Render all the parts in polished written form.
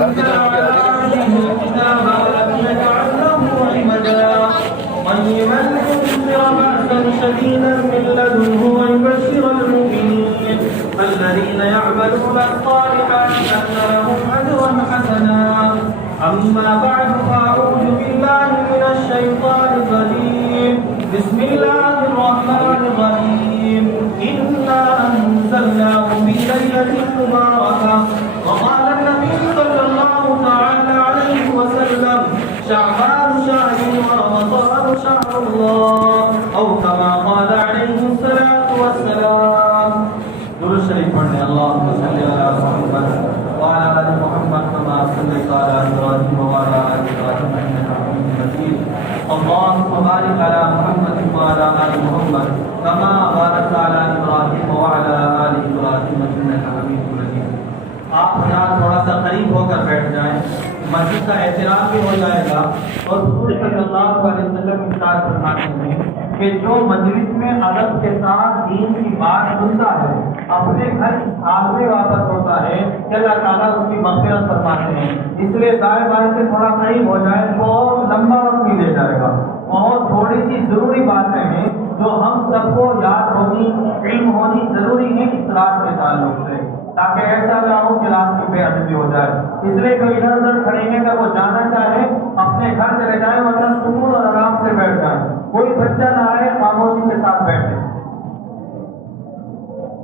أنزل على عبده الكتاب ولم يجعل له عوجا قيما لينذر بأسا شديدا من لدنه ويبشر المؤمنين الذين يعملون الصالحات أن لهم أجرا حسنا. أما بعد فأعوذ بالله من الشيطان الرجيم. بسم الله الرحمن الرحيم. إنا أنزلناه في ليلة مباركة. وقال النبي صلى الله تعالى عليه وسلم شعبان شهر ورمضان شهر الله أو كما قال عليه الصلاة والسلام. درود شریف پڑھنے اللهم صل على محمد وعلى آل محمد كما صليت على إبراهيم وعلى آل إبراهيم إنك حميد مجيد. اللهم بارك على محمد وعلى آل محمد كما باركت على إبراهيم وعلى آل إبراهيم إنك حميد مجيد. آپ یہاں تھوڑا سا قریب ہو کر بیٹھ جائیں، مسجد کا احترام بھی ہو جائے گا. اور حضور صلی اللہ علیہ وسلم ارشاد فرماتے ہیں کہ جو مجلس میں ادب کے ساتھ دین کی بات سنتا ہے اپنے گھر اس حال میں واپس ہوتا ہے کہ اللہ تعالیٰ اس کی مغفرت فرماتے ہیں. اس لیے دائیں بائیں سے تھوڑا قریب ہو جائے، بہت لمبا وقت نہیں لے جائے گا. بہت تھوڑی سی ضروری باتیں ہیں جو ہم سب کو یاد ہونی، علم ہونی ضروری ہے اس رات کے تعلق سے، تاکہ ایسا نہ ہو کہ رات کی بے ادبی ہو جائے. اس لیے کوئی ادھر ادھر کھڑے ہیں اگر وہ جانا چاہے اپنے گھر چلے جائیں، ورنہ سکون اور آرام سے بیٹھ جائیں. کوئی بچہ نہ آئے، خاموشی کے ساتھ بیٹھے.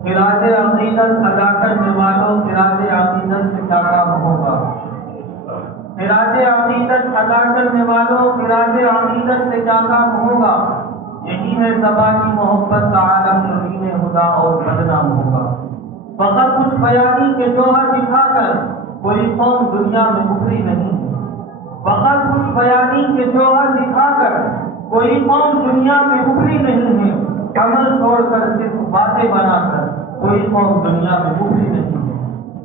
خراج عقیدت ادا کرنے والوں خراج عقیدت سے کیا کام ہوگا؟ خراج عقیدت ادا کرنے والوں خراج عقیدت سے کیا کام ہوگا؟ یہی ہے زبانی محبت کا عالم نبی خدا اور بدنام ہوگا. فقط کچھ بیانی کے جوہر دکھا کر کوئی قوم دنیا میں ابھری نہیں. فقط کچھ بیانی کے جوہر دکھا کر کوئی قوم دنیا میں ابھری نہیں ہے. عمل چھوڑ کر صرف باتیں بنا کر کوئی قوم دنیا میں ابھری نہیں ہے.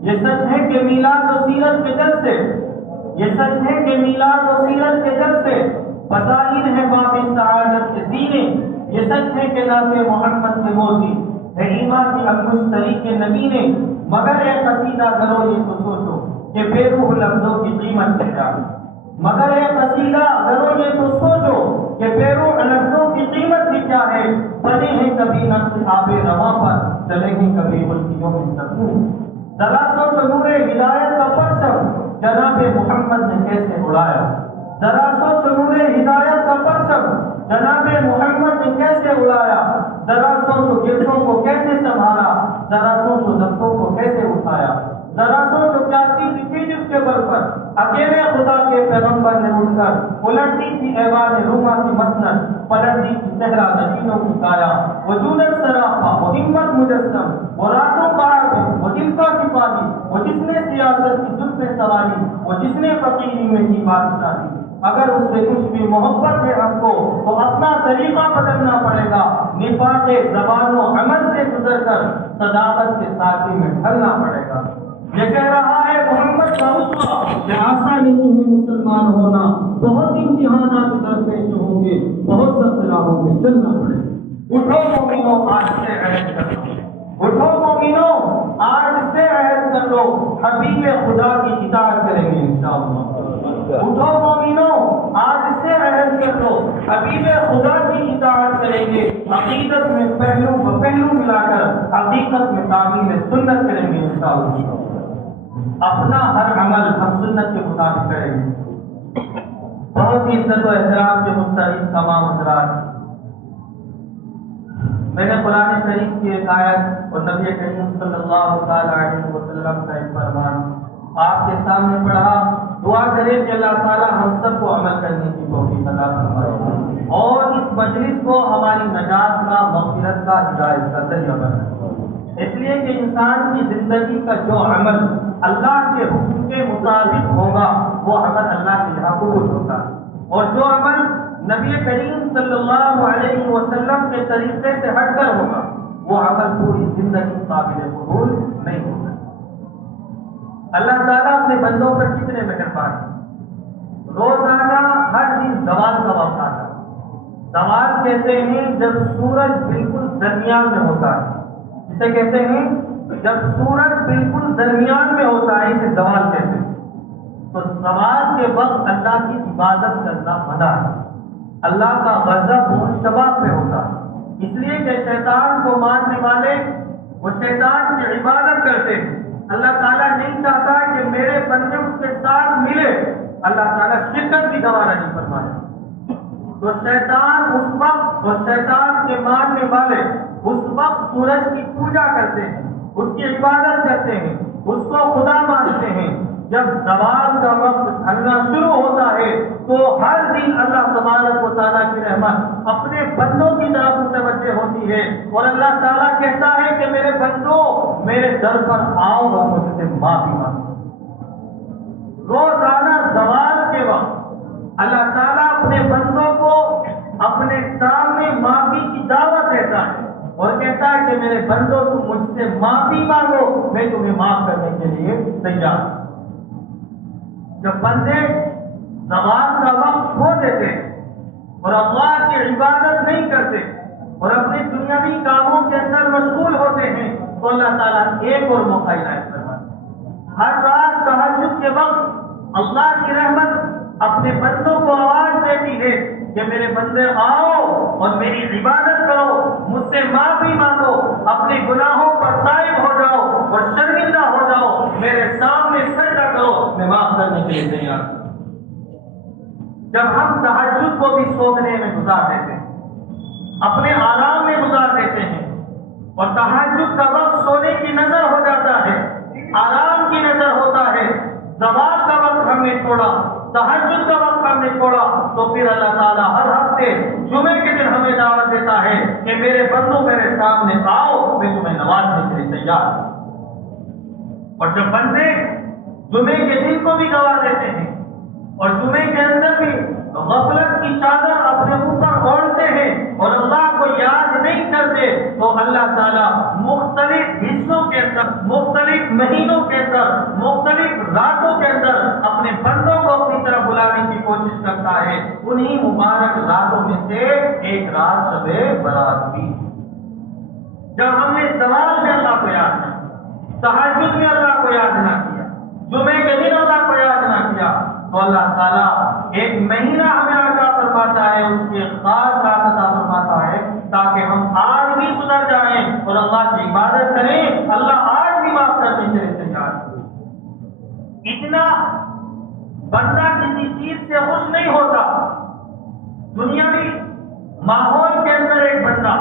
یہ سچ ہے کہ میلاد و سیرت کے جل سے یہ سچ ہے کہ میلاد و سیرت کے جل سے بظاہر ہے باب سعادت کے سینے. یہ سچ ہے کہ ناز محمد کے موتی ہے ایمان کی المشتری کے نبی نے. مگر ایک قصیدہ کرو یہ تو سوچو کہ بے روح لفظوں کی قیمت کیا ہے. مگر ایک قصیدہ کرو یہ تو سوچو کہ بے روح لفظوں کی قیمت بھی کیا ہے. بنے ہیں کبھی نقش آب رواں پر، چلیں گے کبھی مشکلوں میں سکون. ذرا سوچو نور ہدایت کا پرچم جناب محمد نے کیسے اڑایا. ذرا سوچو نور ہدایت کا پرچم جناب محمد نے کیسے اڑایا. ذرا سوچو گردوں کو کیسے سنبھالا، ذرا سوچو دفتوں کو کیسے اٹھایا. ذرا سوچو کیا چیز تھی جس کے بل پر اکیلے خدا کے پیغمبر نے اٹھ کر الٹی تھی ایوان روما کی مسند، پلٹی تھی صحرا نشینوں کی کایا. وہ جونت سراپا، وہ ہمت مجسم، وہ راتوں کا عابد، وہ دل کا سپاہی، وہ جس نے سیاست کی جد پہ سواری، وہ جس نے فقیری میں کی بادشاہی. اگر اس سے کچھ بھی محبت ہے ہم کو تو اپنا طریقہ بدلنا پڑے گا. نفاق زبان و عمل سے گزر کر صداقت کے ساتھی میں ڈھلنا پڑے گا. یہ کہہ رہا ہے محمد کا اسوہ کہ آسان نہیں ہے مسلمان ہونا. بہت امتحانات درپیش ہوں گے، بہت سخت راہوں میں چلنا پڑے گا. اٹھو مومنو آج سے عہد کر لو. اٹھو مومنو آج سے عہد کر لو. حبیب خدا کی اطاعت کریں گے انشاءاللہ. اٹھو مومنو آج سے عہد کر لو. حبیب خدا کی اطاعت کریں گے. عقیدت میں پہلو بپہلو ملا کر حقیقت میں تعمیل سنت کریں گے انشاءاللہ. اپنا ہر عمل ہم سنت کے مطابق کریں گے. بہت ہی عزت و احترام کے مستحق تمام حضرات، میں نے قرآن کریم کی ایک آیت اور نبی کریم صلی اللہ علیہ وسلم کا ایک فرمان آپ کے سامنے پڑھا. دعا کریں کہ اللہ تعالیٰ ہم سب کو عمل کرنے کی توفیق عطا فرمائے اور اس مجلس کو ہماری نجات کا، مغفرت کا، ہدایت کا ذریعہ بنائے. اس لیے کہ انسان کی زندگی کا جو عمل اللہ کے حکم کے مطابق ہوگا وہ عمل اللہ کے یہاں قبول ہوتا ہے، اور جو عمل نبی کریم صلی اللہ علیہ وسلم کے طریقے سے ہٹ کر ہوگا وہ عمل پوری زندگی قابل قبول نہیں ہوگا. اللہ تعالیٰ اپنے بندوں پر کتنے مہربان ہیں. روزانہ ہر دن زوال کا وقت آتا ہے. زوال کہتے ہیں جب سورج بالکل درمیان میں ہوتا ہے. اسے کہتے ہیں جب سورج بالکل درمیان میں ہوتا ہے اسے زوال کہتے ہیں. تو زوال کے وقت اللہ کی عبادت کرنا منع ہے، اللہ کا غضب مشتبہ پہ ہوتا ہے، اس لیے کہ شیطان کو ماننے والے وہ شیطان کی عبادت کرتے ہیں۔ اللہ تعالیٰ نہیں چاہتا کہ میرے بندے اس کے ساتھ ملے، اللہ تعالیٰ شرکت بھی گوارا نہیں فرماتا۔ تو شیطان اس وقت اور شیطان کے ماننے والے اس وقت سورج کی پوجا کرتے ہیں، اس کی عبادت کرتے ہیں، اس کو خدا مانتے ہیں۔ جب زوال کا وقت ڈھلنا شروع ہوتا ہے تو ہر دن اللہ تبارک و تعالیٰ کی رحمت اپنے بندوں کی طرف متوجہ ہوتی ہے، اور اللہ تعالیٰ کہتا ہے کہ میرے بندوں میرے در پر آؤ اور مجھ سے معافی مانگو۔ روزانہ زوال کے وقت اللہ تعالیٰ اپنے بندوں کو اپنے سامنے معافی کی دعوت دیتا ہے اور کہتا ہے کہ میرے بندوں تم مجھ سے معافی مانگو، میں تمہیں معاف کرنے کے لیے تیار ہوں۔ جب بندے زوال کا وقت کھو دیتے اور اللہ کی عبادت نہیں کرتے اور اپنے دنیاوی کاموں کے اندر مشغول ہوتے ہیں تو اللہ تعالیٰ ایک اور موقع عنایت فرماتا ہے۔ ہر رات تہجد کے وقت اللہ کی رحمت اپنے بندوں کو آواز دیتی ہے کہ میرے بندے آؤ اور میری عبادت کرو، مجھ سے معافی مانگو، اپنے گناہوں پر تائب ہو جاؤ اور شرمندہ ہو جاؤ، میرے سامنے سجدہ کرو، میں معاف کرنے کے لیے تیار ہوں۔ جب ہم تہجد کو بھی سوچنے میں گزار دیتے ہیں، اپنے آرام میں گزار دیتے ہیں، اور تہجد کا وقت سونے کی نظر ہو جاتا ہے، آرام کی نظر ہوتا ہے، زوال کا وقت ہم نے چھوڑا، تہجد کا وقت ہم نے چھوڑا، تو پھر اللہ تعالیٰ ہر ہفتے جمعے کے دن ہمیں دعوت دیتا ہے کہ میرے بندوں میرے سامنے آؤ، میں تمہیں نوازنے کے لیے تیار ہوں۔ اور جب بندے جمعے کے دن کو بھی گوا دیتے ہیں اور جمعے کے اندر بھی غفلت کی چادر اپنے اوپر اوڑھتے ہیں اور اللہ کو یاد نہیں کرتے، تو اللہ تعالیٰ مختلف حصوں کے اندر، مختلف مہینوں کے اندر، مختلف راتوں کے اندر اپنے بندوں کو اپنی طرف بلانے کی کوشش کرتا ہے۔ انہی مبارک راتوں میں سے ایک رات شب برات بھی، جب ہم نے زوال میں اللہ کو یاد نہ کیا، تہجد میں اللہ کو یاد نہ کیا، جمعے کے دن اللہ کو یاد نہ کیا، تو اللہ تعالیٰ ایک مہینہ ہمیں عطا فرماتا ہے، اس کی خاص رات عطا فرماتا ہے تاکہ ہم آج بھی سدھر جائیں اور اللہ کی عبادت کریں۔ اللہ آج بھی معاف کرنے کے لیے تیار ہے۔ اتنا بندہ کسی چیز سے خوش نہیں ہوتا، دنیاوی ماحول کے اندر ایک بندہ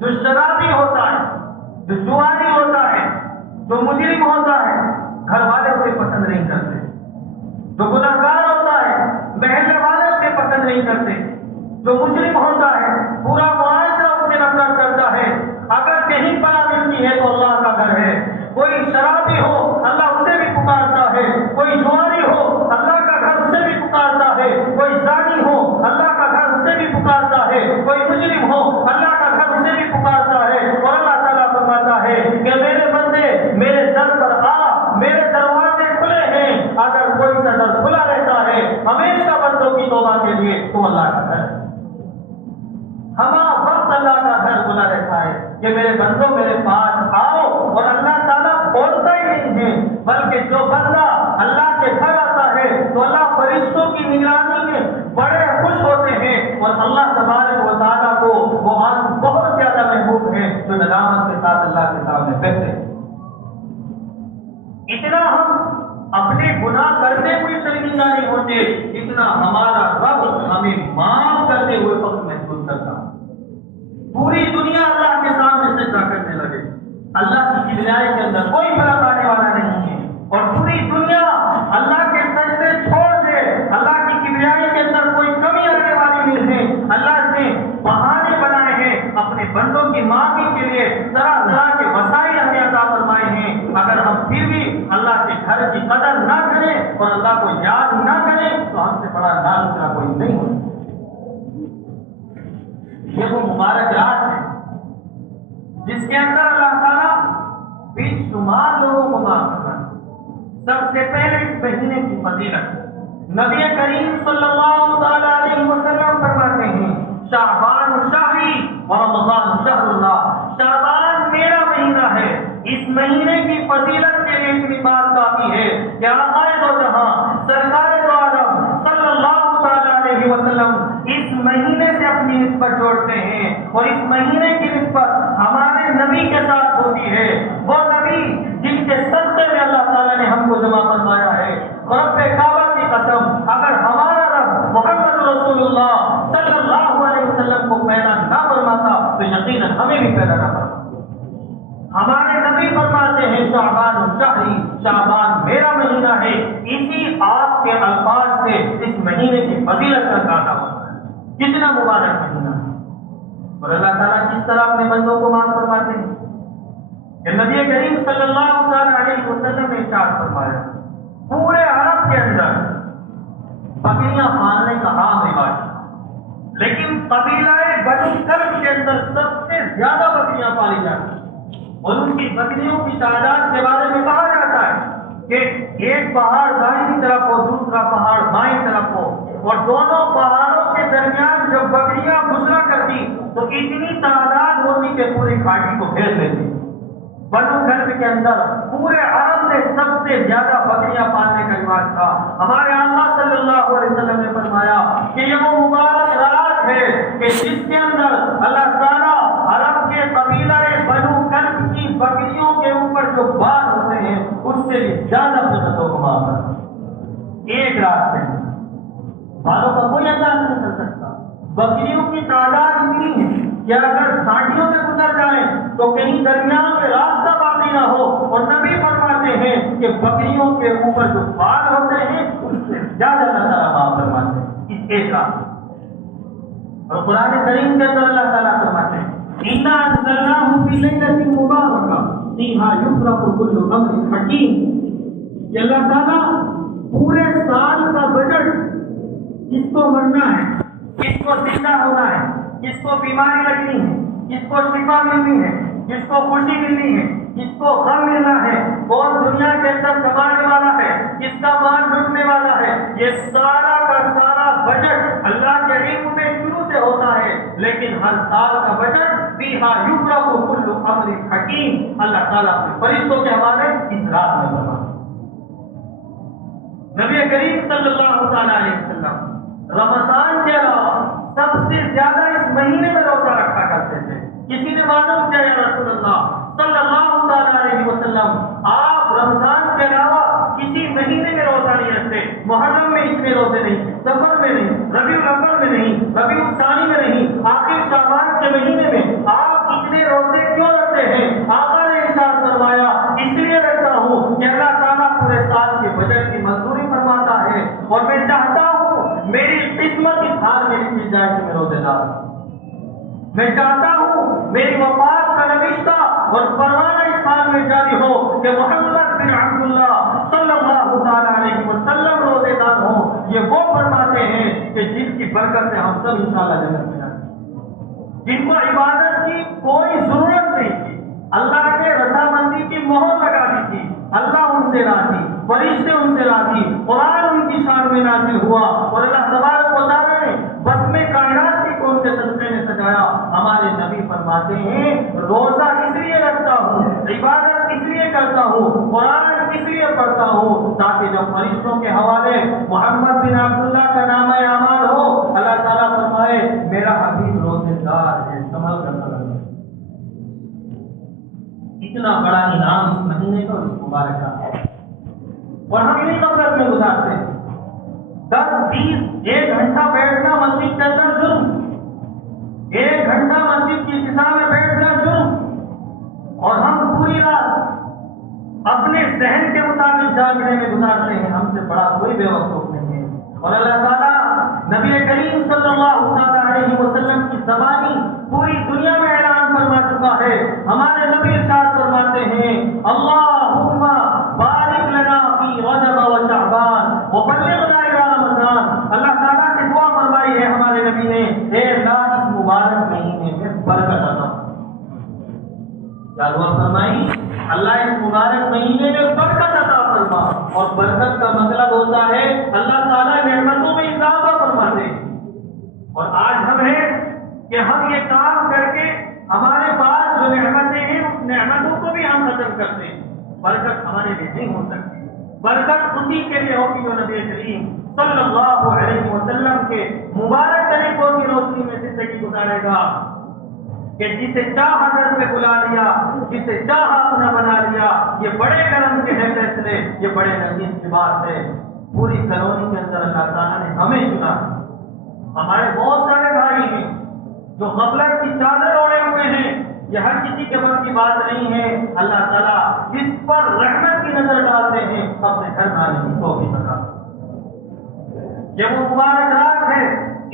جو شرابی ہوتا ہے، جو جواری ہوتا ہے، جو مجرم ہوتا ہے، گھر والے اسے پسند نہیں کرتے، جو گناہگار ہوتا ہے محلے والے اسے پسند نہیں کرتے، جو مجرم ہوتا ہے پورا معاشرہ اس سے نفرت کرتا ہے۔ اگر کہیں پناہ ملتی ہے تو اللہ کا گھر ہے۔ کوئی شرابی ہو اللہ اسے بھی پکارتا ہے، کوئی جواری ہو اللہ کا گھر اسے بھی پکارتا ہے، کوئی زانی ہو اللہ کا گھر اسے بھی پکارتا ہے، کوئی مجرم ہو اللہ کا گھر اسے بھی پکارتا ہے۔ اور اللہ تعالیٰ فرماتا ہے کہ میرے بندے میرے در پر آ، میرے دروازے کھلے ہیں، اگر کوئی سا در کھلا رہتا ہے ہمیشہ بندوں کی توبہ کے لیے تو اللہ کا گھر ہے۔ ہمارا وقت اللہ کا گھر کھلا رہتا ہے کہ میرے بندوں میرے پاس آؤ، اور اللہ تعالیٰ کھولتا ہی نہیں ہے، بلکہ جو بندہ اللہ کے گھر آتا ہے تو اللہ فرشتوں کی نگرانی میں بڑے خوش ہوتے ہیں، اور اللہ تبارک و تعالیٰ کو وہ آنسو بہت زیادہ محبوب ہے جو ندامت کے ساتھ اللہ کے سامنے بہتے ہیں۔ اتنا ہم اپنے گناہ کرتے ہوئے شرمندہ نہیں ہوتے جتنا ہمارا رب ہمیں معاف کرتے ہوئے وقت محسوس کرتا۔ پوری دنیا اللہ کے سامنے سجدہ کرنے لگے، اللہ کی کبریائی کے اندر کوئی فرق آنے والا نہیں ہے، اور پوری دنیا اللہ کے سجدے چھوڑ دے، اللہ کی کبریائی کے اندر کوئی کمی آنے والی نہیں ہے۔ اللہ نے بہانے بنائے ہیں اپنے بندوں کی معافی کے لیے، طرح طرح کے وسائل ہمیں عطا فرمائے ہیں، اگر ہم پھر بھی اللہ کے گھر کی قدر نہ کریں اور اللہ کو یاد نہ کریں تو ہم سے بڑا ناشکرا کوئی نہیں ہو۔ یہ وہ مبارک رات ہے جس کے اندر اللہ تعالیٰ بے شمار لوگوں کو معاف کرنا۔ سب سے پہلے اس مہینے کی فضیلت نبی کریم صلی اللہ تعالی علیہ وسلم فرماتے ہیں، شعبان شہری و رمضان شہر اللہ، شعبان میرا مہینہ ہے۔ اس مہینے کی فضیلت کے لیے اتنی بات کافی ہے کہ آقائے دو جہاں سرکار اور اس مہینے کی نسبت ہمارے نبی کے ساتھ ہوتی ہے، وہ نبی جن کے صدقے میں اللہ تعالیٰ نے ہم کو جمع فرمایا ہے۔ رب کعبہ کی قسم، اگر ہمارا رب محمد رسول اللہ صلی اللہ علیہ وسلم کو پیدا نہ فرماتا تو یقیناً ہمیں بھی پیدا نہ فرماتا۔ ہمارے نبی فرماتے ہیں شعبان شہری، شعبان میرا مہینہ ہے۔ اسی آپ کے الفاظ سے اس مہینے کی فضیلت کا اندازہ ہوتا ہے، کتنا مبارک مہینہ ہے۔ اور اللہ تعالیٰ کس طرح اپنے بندوں کو معاف فرماتے ہیں کہ نبی کریم صلی اللہ علیہ وسلم نے ارشاد فرمایا، پورے عرب کے اندر بکریاں پالنے کا عام رواج ہے، لیکن قبیلہ بنو کلب کے اندر سب سے زیادہ بکریاں پالی جاتی ہیں، اور ان کی بکریوں کی تعداد کے بارے میں کہا جاتا ہے کہ ایک پہاڑ دائیں طرف ہو، دوسرا پہاڑ بائیں طرف ہو، اور دونوں پہاڑوں کے درمیان جب بکریاں گزرا کرتی تو اتنی تعداد ہوتی کہ پوری گھاٹی کو گھیر لیتی۔ بنو کلب کے اندر پورے عرب میں سب سے زیادہ بکریاں پالنے کا رواج تھا۔ ہمارے آقا صلی اللہ علیہ وسلم نے فرمایا کہ یہ وہ مبارک رات ہے کہ جس کے اندر اللہ تعالیٰ عرب کے قبیلہ بنو کلب کی بکریوں کے اوپر جو بال ہوتے ہیں اس سے بھی زیادہ فضلوں کو معاف کرتا ہے۔ ایک رات میں بالوں کا کوئی انداز نہیں کر سکتا۔ بکریوں کی تعداد اتنی ہے کہ اگر گھاٹیوں سے گزر جائیں تو کہیں درمیان میں راستہ باقی نہ ہو، اور نبی فرماتے ہیں کہ بکریوں کے اوپر جو بال ہوتے ہیں اس سے زیادہ اللہ تعالیٰ معاف فرماتے ہیں اس ایک رات۔ اور قرآن کریم کے اندر اللہ تعالیٰ فرماتے ہیں اِنَّا أَنزَلْنَاهُ فِي لَيْلَةٍ مُبَارَكَةٍ فِيهَا يُفْرَقُ كُلُّ أَمْرٍ حَكِيمٍ کہ اللہ تعالیٰ پورے سال کا بجٹ، کس کو مرنا ہے، کس کو زندہ ہونا ہے، کس کو بیماری لگنی ہے، کس کو شفا ملنی ہے، کس کو خوشی ملنی ہے، کس کو غم ملنا ہے، کون دنیا کے اندر کمانے والا ہے، کس کا مال لٹنے والا ہے، یہ سارا کا سارا بجٹ اللہ کے علم میں شروع سے ہوتا ہے، لیکن ہر سال کا بجٹ فیہا یفرق کل امر حکیم اللہ تعالیٰ اپنے فرشتوں کے حوالے اس رات میں فرماتا ہے۔ نبی کریم صلی اللہ علیہ وسلم رمضان کے علاوہ سب سے زیادہ اس مہینے میں روزہ رکھا کرتے تھے۔ کسی نے معلوم کیا یا رسول اللہ صلی اللہ علیہ وسلم آپ رمضان کے علاوہ کسی مہینے میں روزہ نہیں رکھتے؟ محرم میں اتنے روزے نہیں، سفر میں نہیں، ربیع الاول میں نہیں، ربیع الثانی میں نہیں، آخر شعبان کے مہینے میں آپ اتنے روزے کیوں رکھتے ہیں؟ آقا نے ارشاد فرمایا اس لیے رکھتا ہوں کہ اللہ تعالیٰ پورے سال کے بجٹ کی منظوری فرماتا ہے، اور میں چاہتا ہوں میری قسمت اس حال میں لکھی جائے کہ میں روزے دار ہوں۔ میں چاہتا ہوں میری وفات کا نوشتہ اور پروانہ اس حال میں جاری ہو کہ محمد بن عبداللہ صلی اللہ علیہ وسلم روزے دار ہوں۔ یہ وہ فرماتے ہیں کہ جن کی برکت سے ہم سب انشاءاللہ جنت میں جائیں گے، جن کو عبادت کی کوئی ضرورت نہیں تھی، اللہ نے رضامندی کی مہر لگا دی تھی، اللہ ان سے راضی، فرشتے ان سے راضی، قرآن ان کی شان میں نازل ہوا، اور اللہ تبارک و تعالیٰ نے بس میں کائنات کو ان کے صدقے میں سجایا۔ ہمارے نبی فرماتے ہیں روزہ اس لیے رکھتا ہوں، عبادت اس لیے کرتا ہوں، قرآن اس لیے پڑھتا ہوں تاکہ جب فرشتوں کے حوالے محمد بن عبداللہ کا نام اعمال ہو، اللہ تعالیٰ فرمائے میرا حبیب روزے دار ہے، سنبھل کر سنبھل۔ اتنا بڑا انعام اس مہینے کا اور اس مبارک کا ہے، اور ہم انہیں غفلت میں گزارتے ہیں۔ 10 20 1 گھنٹہ بیٹھنا مسجد کے اندر جرم، 1 گھنٹہ مسجد کی فضا میں بیٹھنا جرم، اور ہم پوری رات اپنے ذہن کے مطابق جاگنے میں گزارتے ہیں۔ ہم سے بڑا کوئی بے وقوف نہیں ہے، اور اللہ تعالیٰ نبی کریم صلی اللہ علیہ وسلم کی زبانی پوری دنیا میں اعلان فرما چکا ہے۔ ہمارے نبی ارشاد فرماتے ہیں اللہم بارک لنا فی رجب و شعبان وبلغنا الی رمضان۔ اللہ تعالیٰ سے دعا فرمائی ہے ہمارے نبی نے، اے اللہ اس مبارک مہینے میں برکت عطا کیا دعا فرمائی؟ اللہ اس مبارک مہینے میں برکت عطا فرما، اور برکت کا مطلب ہوتا ہے اللہ تعالیٰ نعمتوں میں اضافہ فرماتے ہیں۔ اور آج ہم ہیں کہ ہم یہ کام کر کے ہمارے پاس جو نعمتیں ہیں اس نعمتوں کو بھی ہم ختم کرتے ہیں۔ برکت ہمارے لیے نہیں ہو سکتی، برکت اسی کے لیے ہوگی جو نبی کریم صلی اللہ علیہ وسلم کے مبارک طریقوں کی روشنی میں زندگی گزارے گا۔ کہ جسے چاہا در پہ بلا لیا، جسے چاہا اپنا بنا لیا. یہ بڑے کرم کے ہیں فیصلے، یہ بڑے نصیب کی بات ہے. پوری کالونی کے اندر اللہ تعالیٰ نے ہمیں چنا. ہمارے بہت سارے بھائی ہیں جو غفلت کی چادر اوڑے ہوئے ہیں. یہ ہر کسی کے بس کی بات نہیں ہے. اللہ تعالیٰ جس پر رحمت کی نظر ڈالتے ہیں اپنے گھر میں آنے کی توفیق عطا. یہ وہ مبارک رات ہے،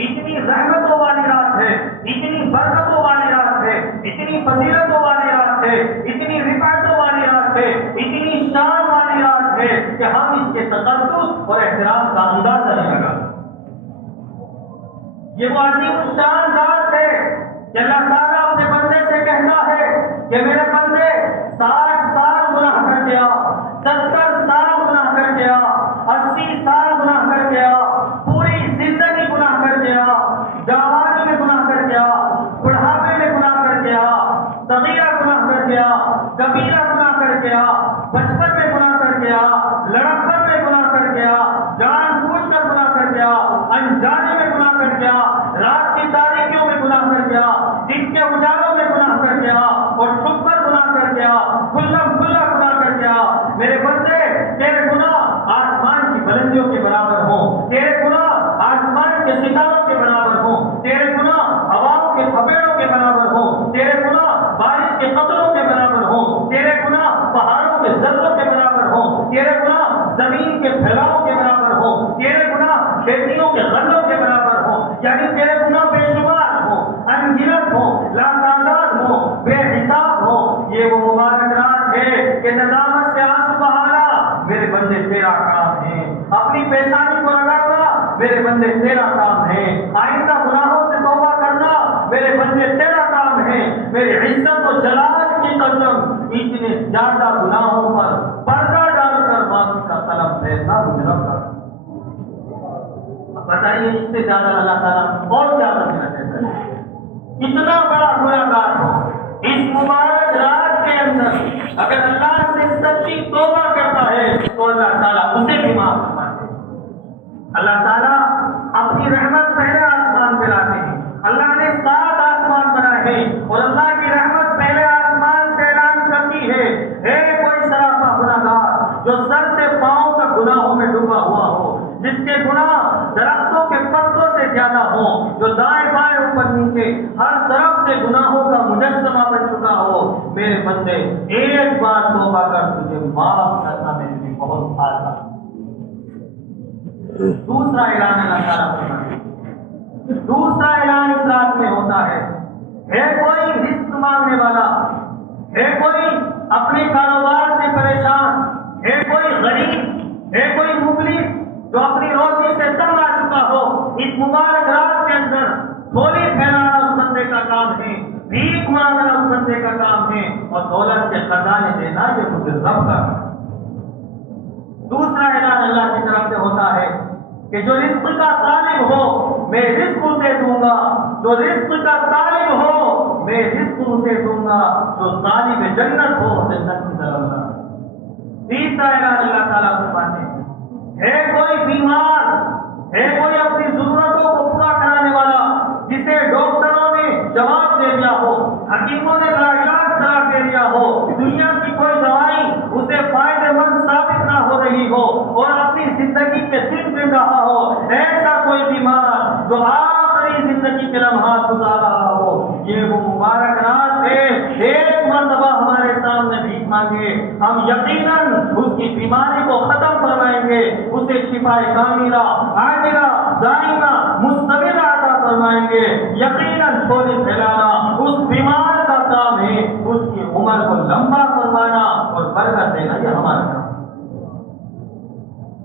اتنی رحمتوں والی رات ہے، اتنی برکتوں والی رات ہے، اتنی فضیلتوں والی رات ہے، اتنی رفعتوں والی رات ہے، اتنی شان والی رات ہے کہ ہم اس کے تقدس اور احترام کا اندازہ نہیں لگا. یہ وہ عظیم الشان رات ہے کہ اللہ تعالیٰ اپنے بندے سے کہتا ہے کہ میرے بندے 60 سال گناہ کر گیا، 70 سال گناہ کر گیا، 80 سال گناہ کر گیا، پوری زندگی گناہ کر گیا، جوانی میں گناہ کر گیا، بڑھاپے میں گناہ کر گیا، صغیرہ گناہ کر گیا، کبیرہ گناہ کر گیا، بچپن میں گناہ کر گیا، لڑکپن میں گناہ کر گیا، جان بوجھ کر گناہ کر گیا، انجانے میں گناہ کر گیا، رات کی تاریکیوں میں گناہ کر گیا، دن کے اجالوں میں گناہ کر گیا، اور چھپ کر گناہ کر گیا، کھلم کھلا گناہ کر گیا. میرے بندے تیرے گناہ آسمان کی بلندیوں کے برابر ہوں، تیرے گناہ آسمان کے ستاروں کے برابر ہوں، تیرے گناہ ہواؤں کے تھپیڑوں کے برابر ہوں، تیرے گناہ بارش کے قطروں کے برابر ہوں، تیرے گناہ پہاڑوں کے ذروں کے برابر ہوں، تیرے گناہ زمین کے پھیلاؤ کے برابر ہوں، تیرے گناہ کھیتیوں کے غلوں کے برابر ہوں. یعنی تیرے گناہ بے شمار ہوں، انگنت ہوں، لاتعداد ہوں، بے حساب ہوں. یہ وہ مبارک رات ہے کہ ندامت سے آنسو بہانا میرے بندے تیرا کام ہے، اپنی پیشانی کو رگڑنا میرے بندے تیرا کام ہے، آئندہ گناہوں سے توبہ کرنا میرے بندے تیرا کام ہے. میری عزت و جلال کی قسم اتنے زیادہ گناہوں پر پردہ ڈال کر معافی کا طلب ایسا مجرم کر. بتائیے اس سے زیادہ اللہ تعالیٰ اور کیا کرنا چاہتا ہے؟ اتنا بڑا گناہگار ہو اس مبارک رات کے اندر اگر اللہ سے سچی توبہ کرتا ہے تو اللہ تعالیٰ اسے بھی معاف فرماتے ہیں. اللہ تعالیٰ اپنی رحمت پہلے آسمان پہ لاتے ہیں. اللہ نے 7 آسمان بنائے ہیں اور اللہ کی رحمت پہلے آسمان سے اعلان کرتی ہے اے کوئی سراپا گناہگار جو سر سے پاؤں تک گناہوں میں ڈوبا ہوا ہو، جس کے گناہ درختوں کے پتوں سے زیادہ ہوں، جو دائیں بائیں اوپر نیچے ہر طرف سے گناہوں کا مجسمہ بن چکا ہو، میرے بندے ایک بار توبہ کر تجھے معاف کرنا میرے لیے بہت آسان. دوسرا اعلان اللہ تعالیٰ فرماتے ہیں، دوسرا اعلان اس رات میں ہوتا ہے کوئی رزق مانگنے والا، ہے کوئی اپنے کاروبار سے پریشان، ہے کوئی غریب، ہے کوئی مفلس جو اپنی روزی سے تنگ آ چکا ہو، اس مبارک رات کے اندر تھوڑی پھیلانا اس بندے کا کام ہے، بھیک مانگنا اس بندے کا کام ہے، اور دولت کے خزانے دینا یہ مجھے رب کا کام ہے. دوسرا اعلان اللہ کی طرف سے ہوتا ہے کہ جو رزق کا طالب ہو میں رزق اسے دوں گا، جو رزق کا طالب ہو میں رزق اسے دوں گا، جو طالب جنت ہو جنت کی طرف جانا. تیسرا اعلان اللہ تعالیٰ فرماتے ہیں ہے کوئی بیمار، ہے کوئی اپنی ضرورتوں کو پورا کرانے والا جسے ڈاکٹروں نے جواب دے دیا ہو، حکیموں نے علاج قرار دے دیا ہو، دنیا کی کوئی دوائی اسے فائدہ مند ثابت نہ ہو رہی ہو اور اپنی زندگی کے دن گن رہا ہو، ایسا کوئی بیمار جو آخری زندگی کے لمحات گزار رہا ہو، یہ وہ مبارک رات ہے. ایک مرتبہ ہمارے سامنے بھیک مانگے، ہم یقیناً اس کی بیماری کو ختم فرمائیں گے، اسے شفا کاملہ عاجلہ دائمہ مستمرہ عطا فرمائیں گے. یقیناً چھوڑی پھیلانا اس بیمار کا کام ہے، اس کی عمر کو لمبا فرمانا اور برکت دینا یہ ہمارا کام.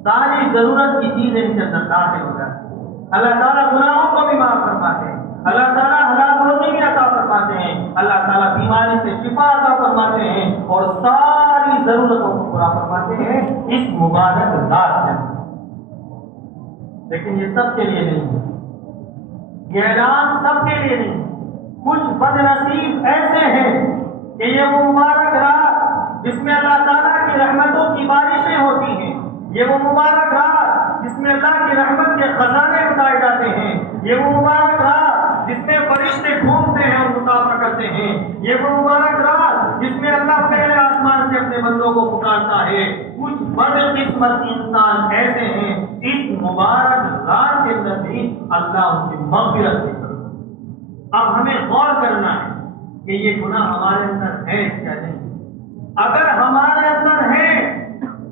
ساری ضرورت کی چیزیں ان کے اندر داخل ہو جاتی ہیں. اللہ تعالیٰ گناہوں کو بھی معاف فرماتے ہیں، اللہ تعالیٰ حلال روزی بھی عطا فرماتے ہیں، اللہ تعالیٰ بیماری سے شفا عطا فرماتے ہیں اور ساری ضرورتوں کو پورا فرماتے ہیں اس مبارک رات میں. لیکن یہ سب کے لیے نہیں ہے، یہ اعلان سب کے لیے نہیں. کچھ بد نصیب ایسے ہیں کہ یہ وہ مبارک رات جس میں اللہ تعالیٰ کی رحمتوں کی بارشیں ہوتی ہیں، یہ وہ مبارک رات جس میں اللہ کی رحمت کے خزانے اٹھائے جاتے ہیں، یہ وہ مبارک رات جس میں فرشتے گھومتے ہیں اور مسافر کا کرتے ہیں۔ یہ وہ مبارک رات جس میں اللہ پہلے آسمان سے اپنے بندوں کو پکارتا ہے۔ کچھ بدقسمت انسان ایسے ہیں اس مبارک رات کے اندر بھی اللہ ان کی مغفرت نہیں کرتا۔ اب ہمیں غور کرنا ہے کہ یہ گناہ ہمارے اندر ہے کیا نہیں۔ اگر ہمارے اندر ہے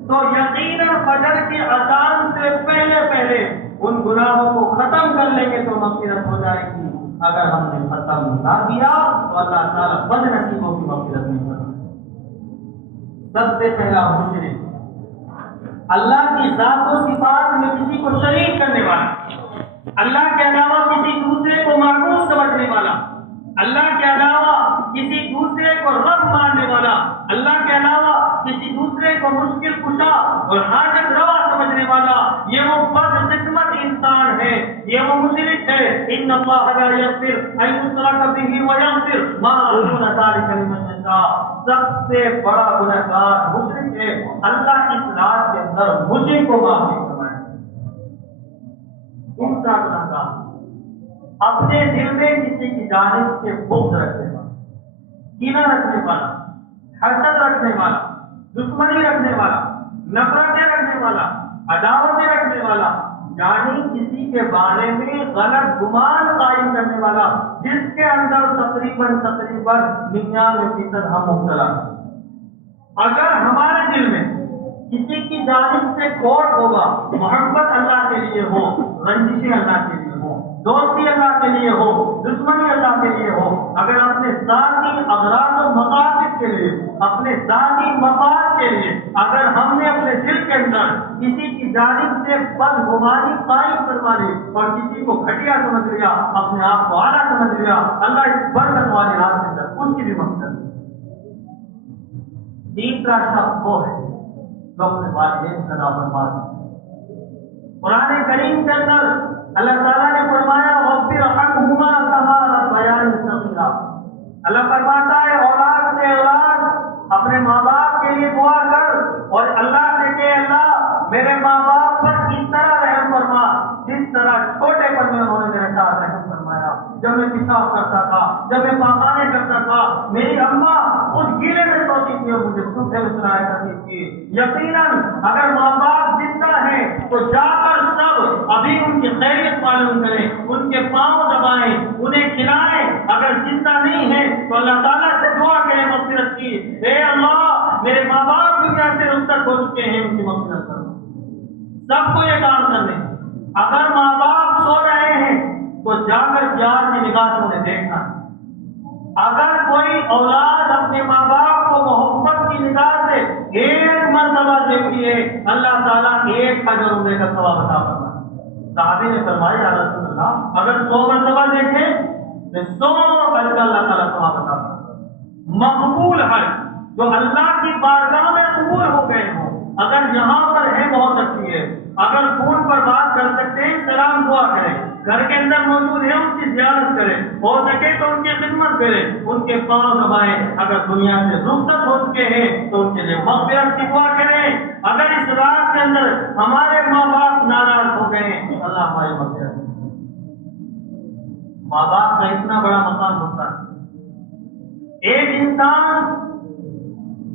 تو یقیناً فجر کی اذان سے پہلے پہلے ان گناہوں کو ختم کر لیں گے تو مغفرت ہو جائے گی۔ اگر ہم نے ختم نہ کیا تو اللہ تعالیٰ بد نصیبوں کی مغفرت نہیں کرے۔ سب سے پہلا مشرک، اللہ کی ذات و صفات میں کسی کو شریک کرنے والا، اللہ کے علاوہ کسی دوسرے کو معبود سمجھنے والا، اللہ کے علاوہ کسی دوسرے کو رب ماننے والا، اللہ کے علاوہ کسی دوسرے کو مشکل کشا اور حاجت روا سمجھنے والا، یہ وہ بدقسمت انسان ہے، یہ وہ مشرک ہے۔ ان اللہ لا یغفر ان یشرک بہ ویغفر ما دون ذلک لمن یشاء۔ سب سے بڑا گنہگار مشرک ہے، اللہ اس رات کے اندر مشرک کو معاف نہیں فرمائے۔ دوسرا گنہگار اپنے دل میں کسی کی جانب سے بغض رکھنے والا، کینہ رکھنے والا، حسد رکھنے والا، دشمنی رکھنے والا، نفرتیں رکھنے والا، عداوتیں رکھنے والا، یعنی کسی کے بارے میں غلط گمان قائم کرنے والا، جس کے اندر تقریباً 99% ہم مبتلا ہیں۔ اگر ہمارے دل میں کسی کی جانب سے کوٹ ہوگا، محبت اللہ کے لیے ہو، رنجشیں اللہ کے لیے ہو، دوستی اللہ کے لیے ہو، دشمنی اللہ کے لیے ہو، اگر اپنے ذاتی اغراض و مقاصد کے لیے، اپنے ذاتی مفاد کے لیے اگر ہم نے اپنے دل کے اندر کسی کی جانب سے بدگمانی قائم کروا لی اور کسی کو گھٹیا سمجھ لیا، اپنے آپ کو اعلیٰ سمجھ لیا، اللہ اس برکت والی رات کے اندر اس کی بھی مقصد ہے۔ تیسرا شخص وہ ہے جو اپنے والدین کا نافرمان ہے۔ قرآن کریم کے اندر اللہ تعالیٰ نے فرمایا رَبِّ ارْحَمْهُمَا كَمَا رَبَّيَانِي صَغِيرًا۔ اللہ فرماتا ہے اولاد سے اولاد اپنے ماں باپ کے لیے دعا کر اور اللہ سے کہ اللہ میرے ماں باپ پر اس طرح رحم فرما جس طرح چھوٹے پر میں انہوں نے میرے ساتھ رحم فرمایا۔ جب میں پیشاب کرتا تھا، جب میں پاخانے کرتا تھا، میری اماں خود گیلے میں سوتی تھی اور مجھے سوتے میں سنایا کرتی تھی۔ یقیناً اگر ماں باپ زندہ ہیں تو جا کر سب ابھی ان کی خیریت معلوم کریں، ان کے پاؤں دبائیں، انہیں کھلائیں۔ اگر زندہ نہیں ہے تو اللہ تعالیٰ سے دعا کریں مغفرت کی، اے اللہ میرے ماں باپ دنیا سے رخصت ہو چکے ہیں، ان کی مغفرت کرو۔ سب کو یہ کام کرنے، اگر ماں باپ سو رہے ہیں تو جا کر پیار کی نگاہ سے انہیں دیکھنا ہے۔ اگر کوئی اولاد اپنے ماں باپ کو محبت کی نگاہ سے ایک مرتبہ دیکھتی ہے، اللہ تعالیٰ 1000 عمرے کا ثواب عطا فرمائے۔ صحابی نے فرمایا یا رسول اللہ اگر 100 مرتبہ دیکھیں تو 100 حج کا اللہ تعالیٰ ثواب عطا فرمائے۔ مقبول حج جو اللہ کی بارگاہ میں قبول ہو گئے ہوں، اگر یہاں پر ہے بہت اچھی ہے، اگر فون پر بات کر سکتے ہیں سلام دعا کریں، گھر کے اندر موجود ہیں ان کی زیارت کریں، ہو سکے تو ان کی خدمت کریں، ان کے پاؤں دبائیں۔ اگر دنیا سے رخصت ہو چکے ہیں تو ان کے لیے مغفرت کی دعا کریں۔ اگر اس رات کے اندر ہمارے ماں باپ ناراض ہو گئے اللہ ہماری مغفرت کرے۔ ماں باپ کا اتنا بڑا مقام ہوتا ہے، ایک انسان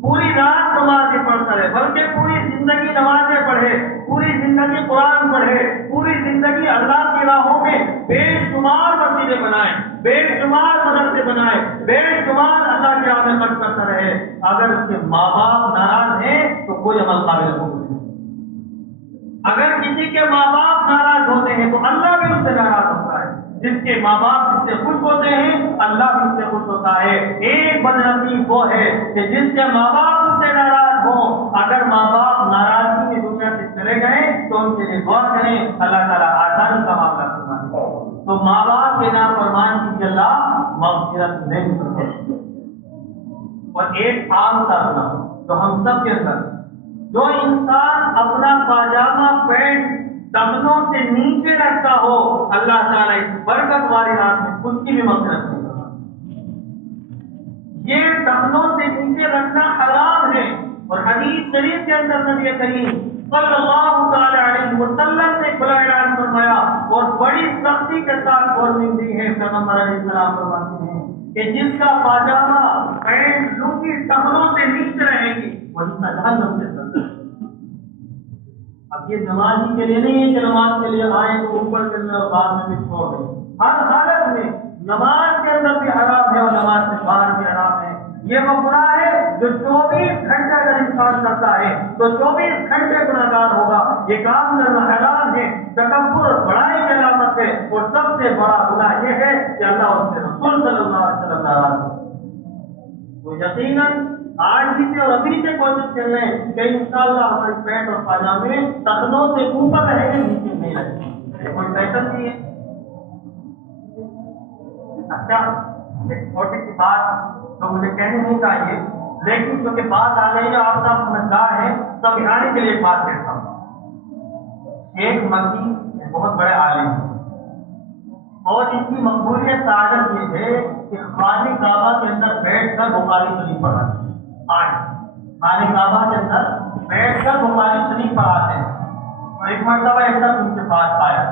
پوری رات نمازیں پڑھتا رہے بلکہ پوری زندگی نمازیں پڑھے، پوری زندگی قرآن پڑھے، پوری زندگی اللہ کی راہوں میں بے شمار مسجدیں بنائے، بے شمار مدرسے بنائے، بے شمار اللہ کی راہ میں خرچ کرتا رہے، اگر اس کے ماں باپ ناراض ہیں تو کوئی عمل قابل نہیں۔ اگر کسی کے ماں باپ ناراض ہوتے ہیں تو اللہ بھی اس سے ناراض ہوتا ہے۔ جس کے ماں باپ اس سے خوش ہوتے ہیں اللہ بھی اس سے خوش ہوتا ہے۔ ایک بدنصیب وہ ہے کہ جس کے ماں باپ اس سے ناراض ہوں، اگر ماں باپ ناراضگی کی دنیا سے چلے گئے تو ان کے لیے غور کریں، اللہ تعالیٰ آسانی کا معاملہ کرنا ہے۔ تو ماں باپ کے نافرمان کی اللہ مغفرت نہیں کرتے۔ اور ایک عام سا گناہ جو ہم سب کے اندر، جو انسان اپنا پاجامہ پینٹ ٹخنوں سے نیچے رکھتا ہو اللہ تعالیٰ اس برکت والی رات میں اس کی بھی مغفرت نہیں کرتا۔ یہ ٹخنوں سے نیچے رکھنا حرام ہے، اور حدیث شریف کے اندر نبی کریم صلی اللہ تعالی علیہ وسلم نے کھلا اعلان فرمایا اور بڑی سختی کے ساتھ وارننگ دی ہے۔ پیغمبر علیہ السلام فرماتے ہیں کہ جس کا پاجامہ پینٹ لنگی ٹخنوں سے نیچے رہے گی وہی جہنم سے سر۔ اب یہ نماز ہی کے لیے نہیں ہے کہ نماز کے لیے آئے تو اوپر کے اور بعد میں بھی چھوڑ دیں، ہر حالت میں نماز کے اندر بھی حرام ہے اور نماز سے باہر بھی حرام ہے۔ یہ وہ گناہ ہے جو 24 گھنٹے اگر انسان کرتا ہے تو 24 گھنٹے گناہ گار ہوگا۔ یہ کام کرنا حرام ہے، تکبر اور بڑائی کی علامت ہے، اور سب سے بڑا گناہ یہ ہے کہ اللہ اور اس کے رسول صلی اللہ علیہ وسلم ناراض ہو۔ تو یقیناً آج بھی سے اور ابھی سے کوشش کر رہے ہیں کہ انشاءاللہ ہماری پینٹ اور پاجامے ٹخنوں سے اوپر رہیں گے، نیچے نہیں رہیں گے۔ یہ کوئی فیشن نہیں ہے۔ اچھا، ایک چھوٹی سی بات تو مجھے کہنی نہیں چاہیے، لیکن چونکہ بات آ گئی ہے آپ سب سمجھدار ہیں، سمجھانے کے لیے ایک بات کہتا ہوں۔ شیخ مکی بہت بڑے عالم ہیں اور ان کی مقبولیت سعادت یہ ہے کہ خانہ کعبہ کے اندر بیٹھ کر بخاری شریف پڑھاتے ہیں۔ آج خانہ کعبہ کے اندر بیٹھ کر بخاری شریف پڑھاتے ہیں۔ اور ایک مرتبہ ایک شخص ان کے پاس آیا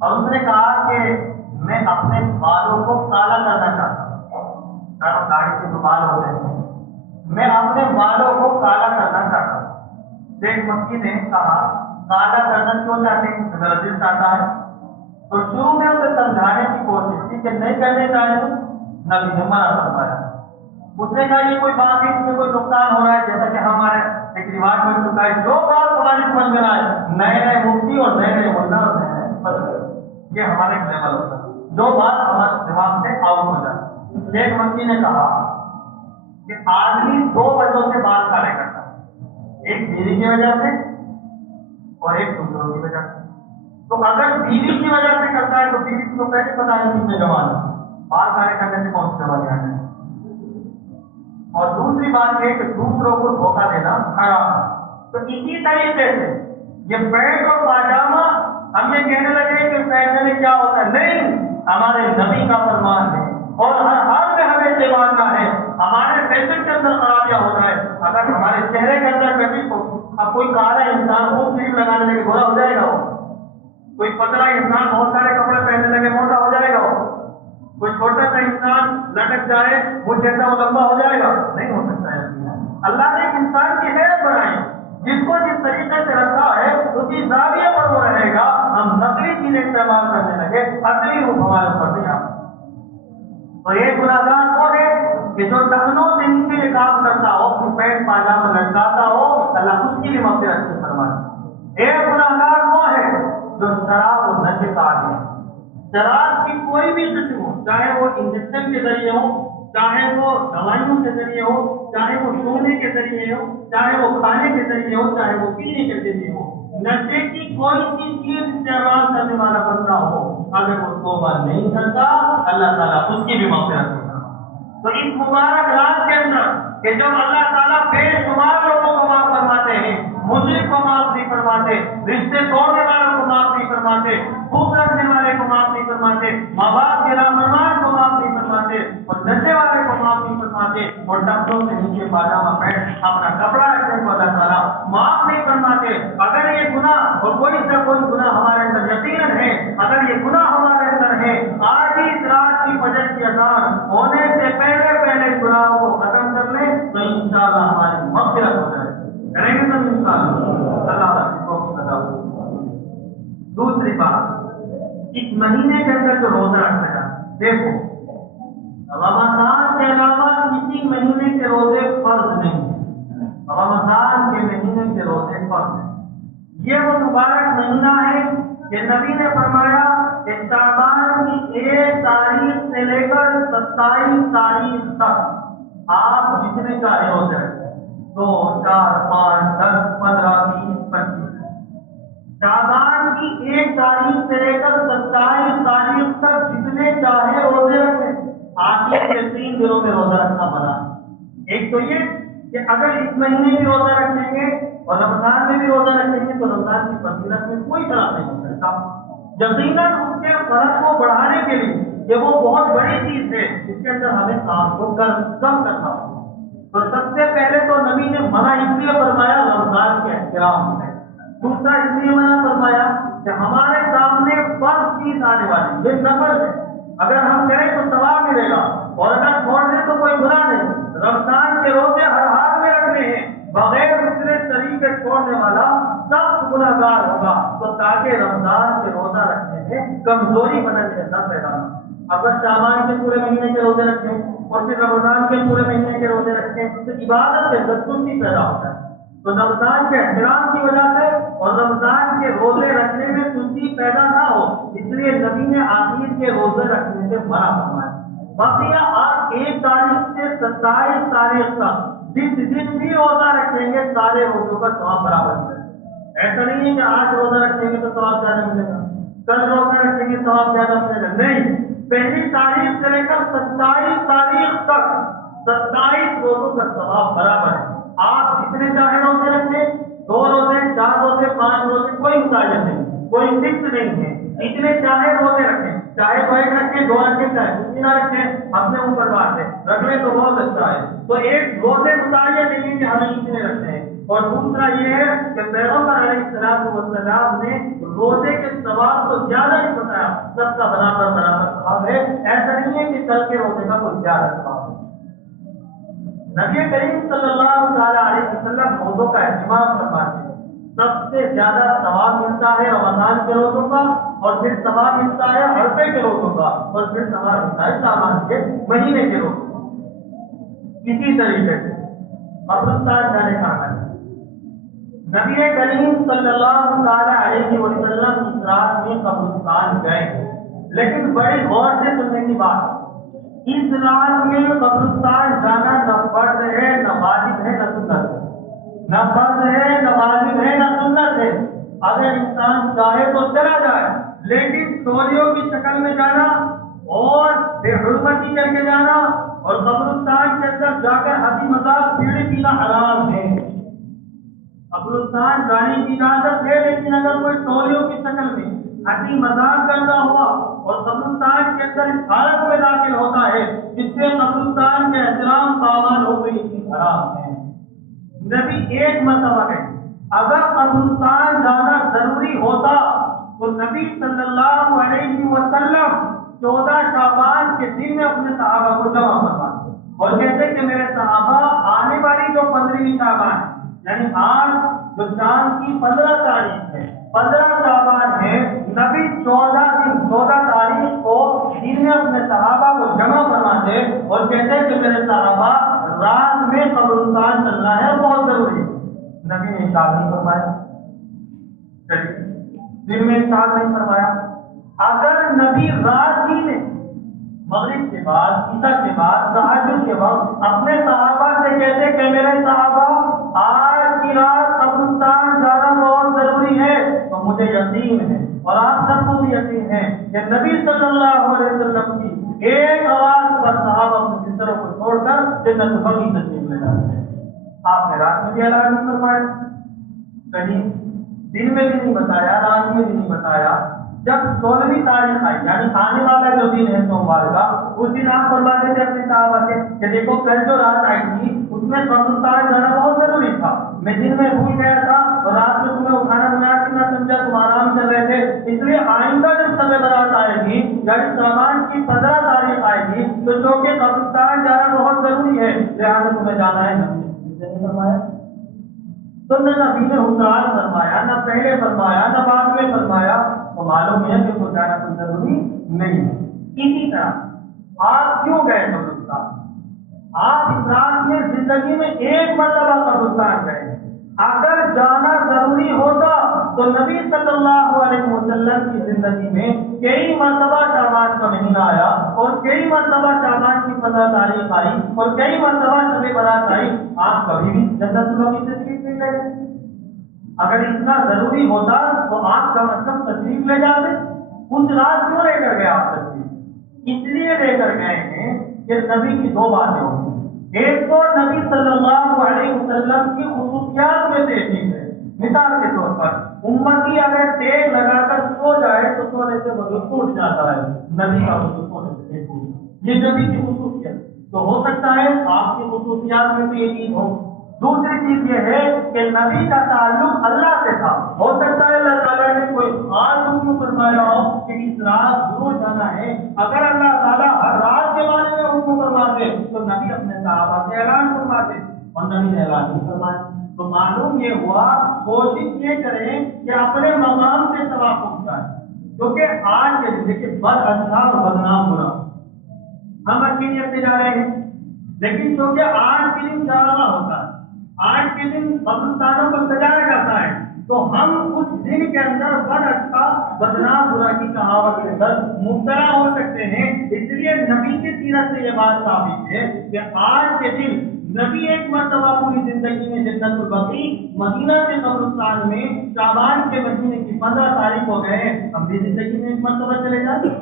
اور اس نے کہا کہ میں اپنے بالوں کو کالا کرنا چاہتا ہوں، داڑھی کے جو بال ہوتے ہیں میں اپنے بالوں کو کالا کرنا چاہتا ہوں۔ شیخ مکی نے کہا کالا کرنا کیوں چاہتے ہیں؟ میرا دل چاہتا ہے۔ تو شروع میں اسے سمجھانے کی کوشش کی کہ نہیں کرنے چاہیے، نبی نے منع فرمایا۔ اس نے کہا یہ کوئی بات ہے، اس میں کوئی نقصان ہو رہا ہے، جیسا کہ ہمارے ایک رواج بن چکا ہے، جو بات ہماری سمجھ میں آئے نئے نئے مفتی اور نئے نئے ملا اور نئے نئے بدل، یہ ہمارے لیول ہوتا ہے، جو بات ہمارے دماغ سے آؤٹ ہو جائے۔ شیخ مکی نے کہا کہ آدمی 2 وجہوں سے بال کالے کرتا ہے، ایک بیوی کی وجہ سے اور ایک دوسروں کی وجہ سے۔ تو اگر بیوی کی وجہ سے کرتا ہے تو بیوی کو پہلے پتا نہیں کتنے جوان ہے، بال کالے کرنے سے کون سی جوانی آ جائے۔ اور دوسری بات یہ کہ دوسروں کو دھوکہ دینا حرام ہے۔ تو اسی طریقے سے یہ پینٹ اور پاجامہ ہم یہ کہنے لگے کہ پہننے میں کیا ہوتا ہے، نہیں، ہمارے نبی کا فرمان ہے اور ہر حال میں ہمیں سے ماننا ہے۔ ہمارے فیشن کے اندر خرابیاں ہو جائے، اگر ہمارے چہرے کے اندر کبھی اب کوئی کالا انسان وہ کریم لگانے لگے گورا ہو جائے گا، وہ کوئی پتلا انسان بہت سارے کپڑے پہننے لگے موٹا ہو جائے گا، وہ کوئی چھوٹا سا انسان لٹک جائے وہ جیسا وہ لمبا ہو جائے گا، نہیں ہو سکتا ہے۔ اللہ نے ایک انسان کی حیرت بنائی، جس کو جس طریقے سے رکھا ہے اسی زاویے پر وہ رہے گا۔ ہم نقلی چیزیں استعمال کرنے لگے، اصلی روح ہمارے اوپر نہیں آتا۔ تو یہ گناہگار وہ ہے کہ جو ٹخنوں سے نیچے یہ کام کرتا ہو، کہ پینٹ پاجامہ لٹکاتا ہو، اللہ اس کی بھی مغفرت سے فرمائے۔ ایک گناہگار وہ ہے جو شراب اور نشے کا عادی ہے۔ شراب کی کوئی بھی قسم ہو، چاہے وہ انجیکشن کے ذریعے ہو، چاہے وہ دوائیوں کے ذریعے ہو، چاہے وہ سونے کے ذریعے ہو، چاہے وہ کھانے کے ذریعے ہو، چاہے وہ پینے کے ذریعے ہو، نشے کی کوئی سی چیز استعمال کرنے والا بندہ ہو، اگر وہ توبہ نہیں کرتا اللہ تعالیٰ اس کی بھی مغفرت کرتا۔ تو اس مبارک رات کے اندر کہ جب اللہ تعالیٰ بے شمار لوگوں کو معاف فرماتے ہیں، مشرک کو معاف نہیں فرماتے، رشتے توڑنے والوں کو معاف نہیں فرماتے، بھوک رکھنے والے کو معاف نہیں فرماتے، ماں باپ کے نافرمان کو معاف نہیں فرماتے، اور نشے والے کو معاف نہیں فرماتے، اور ٹخنوں سے نیچے پاجامہ پینٹ اپنا کپڑا رکھنے کو اللہ تعالیٰ معاف نہیں فرماتے۔ اگر یہ گناہ اور کوئی سا کوئی گناہ ہمارے اندر یقیناً ہے، اگر یہ گناہ ہمارے اندر ہے، آج ہی اس رات کی فجر کی اذان ہونے سے پہلے پہلے گناہوں کو ختم کر لیں تو انشاءاللہ ہماری مغفرت ہو جائے گی۔ کریں گے سب انشاءاللہ، اللہ تعالیٰ کو صدا ہو۔ دوسری بات، اس مہینے کے اندر جو روزہ رکھا جاتا، دیکھو رمضان کے علاوہ کسی مہینے کے روزے فرض نہیں ہیں، رمضان کے مہینے کے روزے فرض ہیں۔ یہ وہ مبارک مہینہ ہے کہ نبی نے فرمایا کہ شعبان کی 1 تاریخ سے لے کر 27 تاریخ تک آپ جتنے چاہے روزے رکھیں، 2 4 5 10 15 20 25۔ شعبان کی 1 تاریخ سے لے کر 27 تاریخ تک جتنے چاہے روزے رکھیں۔ آخر کے 3 دنوں میں روزہ رکھنا بنا۔ ایک تو یہ کہ اگر اس مہینے بھی روزہ رکھیں گے اور رمضان میں بھی روزہ رکھیں گے تو رمضان کی فضیلت میں کوئی خلاف نہیں ہو سکتا۔ یقیناً اس کے فرض کو بڑھانے کے لیے یہ وہ بہت بڑی چیز ہے جس کے اندر ہمیں کام کو کم کرنا ہوگا۔ تو سب سے پہلے تو نبی نے منع اس لیے فرمایا رمضان کے احترام میں، دوسرا اس لیے منع فرمایا کہ ہمارے سامنے فرض چیز آنے والی، یہ نفل ہے، اگر ہم کریں تو ثواب ملے گا، اور اگر چھوڑ دیں تو کوئی گناہ نہیں. رمضان کے روزے ہر حال میں رکھنے ہیں. بغیر دوسرے طریقے چھوڑنے والا سخت گناہگار ہوگا. تو تاکہ رمضان کے روزہ رکھنے میں کمزوری بدن کے اندر پیدا نہ ہو. اگر شعبان کے پورے مہینے کے روزے رکھیں اور پھر رمضان کے پورے مہینے کے روزے رکھیں تو عبادت کے اندر سستی پیدا ہوتا ہے. تو رمضان کے احترام کی وجہ سے اور رمضان کے روزے رکھنے میں سستی پیدا نہ ہو اس لیے نبی نے آخر کے روزے رکھنے سے منع فرمایا. بقیہ آپ 1 تاریخ سے 27 تاریخ تک جس دن بھی روزہ رکھیں گے سارے روزوں کا ثواب برابر ملے گا. ایسا نہیں ہے کہ آج روزہ رکھیں گے تو ثواب زیادہ ملے گا, کل روزہ رکھیں گے ثواب زیادہ ملے گا. نہیں, 1 تاریخ سے لے کر 27 تاریخ تک 27 روزوں کا ثواب برابر ہے. آپ جتنے چاہیں روزے رکھیں, 2 روزے, 4 روزے, 5 روزے, کوئی متعین نہیں, کوئی فکس نہیں ہے. جتنے چاہے روزے رکھیں, چاہے تو 1 رکھیں, 2 رکھیں, چاہے کچھ نہ رکھیں, اپنے اوپر بات ہے. رکھ لیں تو بہت اچھا ہے. تو ایک روزے متعین نہیں ہے کہ ہمیں اتنے رکھتے ہیں. اور دوسرا یہ ہے کہ پیغمبر علیہ السلام والسلام نے روزے کے ثواب کو زیادہ نہیں بتایا, سب کا برابر برابر ثواب ہے. ایسا نہیں ہے کہ کل کے روزے کا کوئی زیادہ ثواب ہے. نبی کریم صلی اللہ علیہ وسلم روزوں کا اہتمام فرماتے ہیں. سب سے زیادہ ثواب ملتا ہے رمضان کے روزوں کا, اور پھر ثواب ملتا ہے عرفے کے روزوں کا, اور پھر ثواب ملتا ہے شعبان کے مہینے کے روزوں کا. اسی طریقے سے قبرستان جانے کا عمل. نبی کریم صلی اللہ علیہ وسلم اس رات میں قبرستان گئے, لیکن بڑی غور سے سننے کی بات, اس رات میں قبرستان جانا نہ فرض ہے, نہ واجب ہے, نہ سنت ہے. نہ فرض ہے, نہ واجب ہے, نہ سنت ہے. اگر انسان چاہے تو چلا جائے, لیکن ٹولیوں کی شکل میں جانا اور بے حرمتی کر کے جانا اور قبرستان کے اندر جا کر ہنسی مذاق بیڑی پینا حرام ہے. قبرستان جانے کی اجازت ہے, لیکن اگر کوئی ٹولیوں کی شکل میں ہنسی مذاق کرتا ہوا اور قبرستان کے اندر اس حالت میں داخل ہوتا ہے جس سے قبرستان کے احترام پامال ہو گئی, حرام ہے. نبی ایک مرتبہ گئے. اگر قبرستان جانا ضروری ہوتا تو نبی صلی اللہ علیہ وسلم 14 شعبان کے دن میں اپنے صحابہ کو جمع کرواتے اور کہتے کہ میرے صحابہ آنے والی جو 15ویں شعبان یعنی آج جو چاند کی 15 تاریخ ہے, 15 شعبان ہے, نبی 14 تاریخ کو دن میں اپنے صحابہ کو جمع کرواتے اور کہتے کہ میرے صحابہ رات میں قبرستان چلنا ہے, بہت ضروری ہے. نبی نے ارشاد نہیں فرمایا, دن میں ارشاد نہیں فرمایا. اگر نبی رات ہی میں مغرب کے بعد, عشاء کے بعد, تہجد کے وقت اپنے صحابہ سے کہتے کہ میرے صحابہ آج کی رات قبرستان جانا بہت ضروری ہے, تو مجھے یقین ہے اور آپ سب کو بھی یقین ہے کہ نبی صلی اللہ علیہ وسلم کی ایک آواز پر صحابہ اپنے بستروں کو چھوڑ کر جنت بغی تشریف لے جاتے ہیں. آپ نے رات میں بھی اعلان نہیں فرمایا, کہیں دن میں بھی نہیں بتایا, رات میں بھی نہیں بتایا. جب 16ویں تاریخ آئی یعنی آنے والا جو دن ہے سوموار کا, اس دن آپ فرماتے تھے اپنے صحابہ سے کہ دیکھو کل جو رات آئی تھی اس میں قبرستان جانا بہت ضروری تھا, میں دن میں بھول گیا تھا اور رات میں تمہیں اٹھانا مناسب نہ سمجھا, تم آرام کر رہے تھے, اس لیے آئندہ جب شب برات آئے گی یعنی شعبان کی 15 تاریخ آئے گی تو چونکہ قبرستان جانا بہت ضروری ہے لہٰذا تمہیں جانا ہے. فرمایا تو نہ نبی نے حکام فرمایا, نہ پہلے فرمایا, نہ بعد میں فرمایا, تو معلوم ہے کہ وہ جانا کوئی ضروری نہیں ہے. اسی طرح آپ کیوں گئے قبرستان؟ آپ اس رات میں زندگی میں ایک مرتبہ قبرستان گئے. اگر جانا ضروری ہوتا تو نبی صلی اللہ علیہ وسلم کی زندگی میں کئی مرتبہ شعبان کا مہینہ آیا اور کئی مرتبہ شعبان کی 15 تاریخ آئی اور کئی مرتبہ شب برات آئی, آپ کبھی بھی جنت البقیع تشریف نہیں لے گئے. اگر اتنا ضروری ہوتا تو آپ کا مطلب تشریف لے جاتے. اس رات کیوں لے کر گئے آپ تشریف؟ اس لیے لے کر گئے ہیں کہ نبی کی 2 باتیں ہوتی ہیں. ایک تو نبی صلی اللہ علیہ وسلم کی خصوصیات میں سے ایک چیز ہے. مثال کے طور پر امتی اگر تیل لگا کر سو جائے تو سونے سے وضو ٹوٹ جاتا ہے, نبی کا وضو سونے سے نہیں ٹوٹتا. یہ نبی کی خصوصیت. تو ہو سکتا ہے آپ کی خصوصیات میں سے یہ چیز ہو. دوسری چیز یہ ہے کہ نبی کا تعلق اللہ سے تھا. ہو سکتا ہے اللہ تعالیٰ نے کوئی خاص حکم فرمایا ہو کہ اس رات ضرور جانا ہے. اگر اللہ تعالیٰ ہر رات کے بارے میں حکم فرمایا آتے تو نبی اپنے صحابہ سے اعلان فرماتے اور نبی نے اعلان نہیں فرمایا. تو معلوم یہ ہوا کوشش یہ کریں کہ اپنے مقام سے ثواب پہنچائیں. کیونکہ آج کے دن دیکھیے بد اچھا اور بدنام برا، ہم اچھی نیت سے جا رہے ہیں لیکن چونکہ آج کے دن چراغا ہوتا ہے، آج کے دن قبرستانوں کو سجایا جاتا ہے، تو ہم اس دن کے اندر بد اچھا بدنام برا کی کہاوت کے اندر مبتلا ہو سکتے ہیں. اس لیے نبی کی سیرت سے یہ بات ثابت ہے کہ آج کے دن نبی ایک مرتبہ پوری زندگی میں جنت البقیع مدینہ کے قبرستان میں شعبان کے مہینے کی 15 تاریخ ہو گئے، ہم بھی زندگی میں ایک مرتبہ چلے جائیں.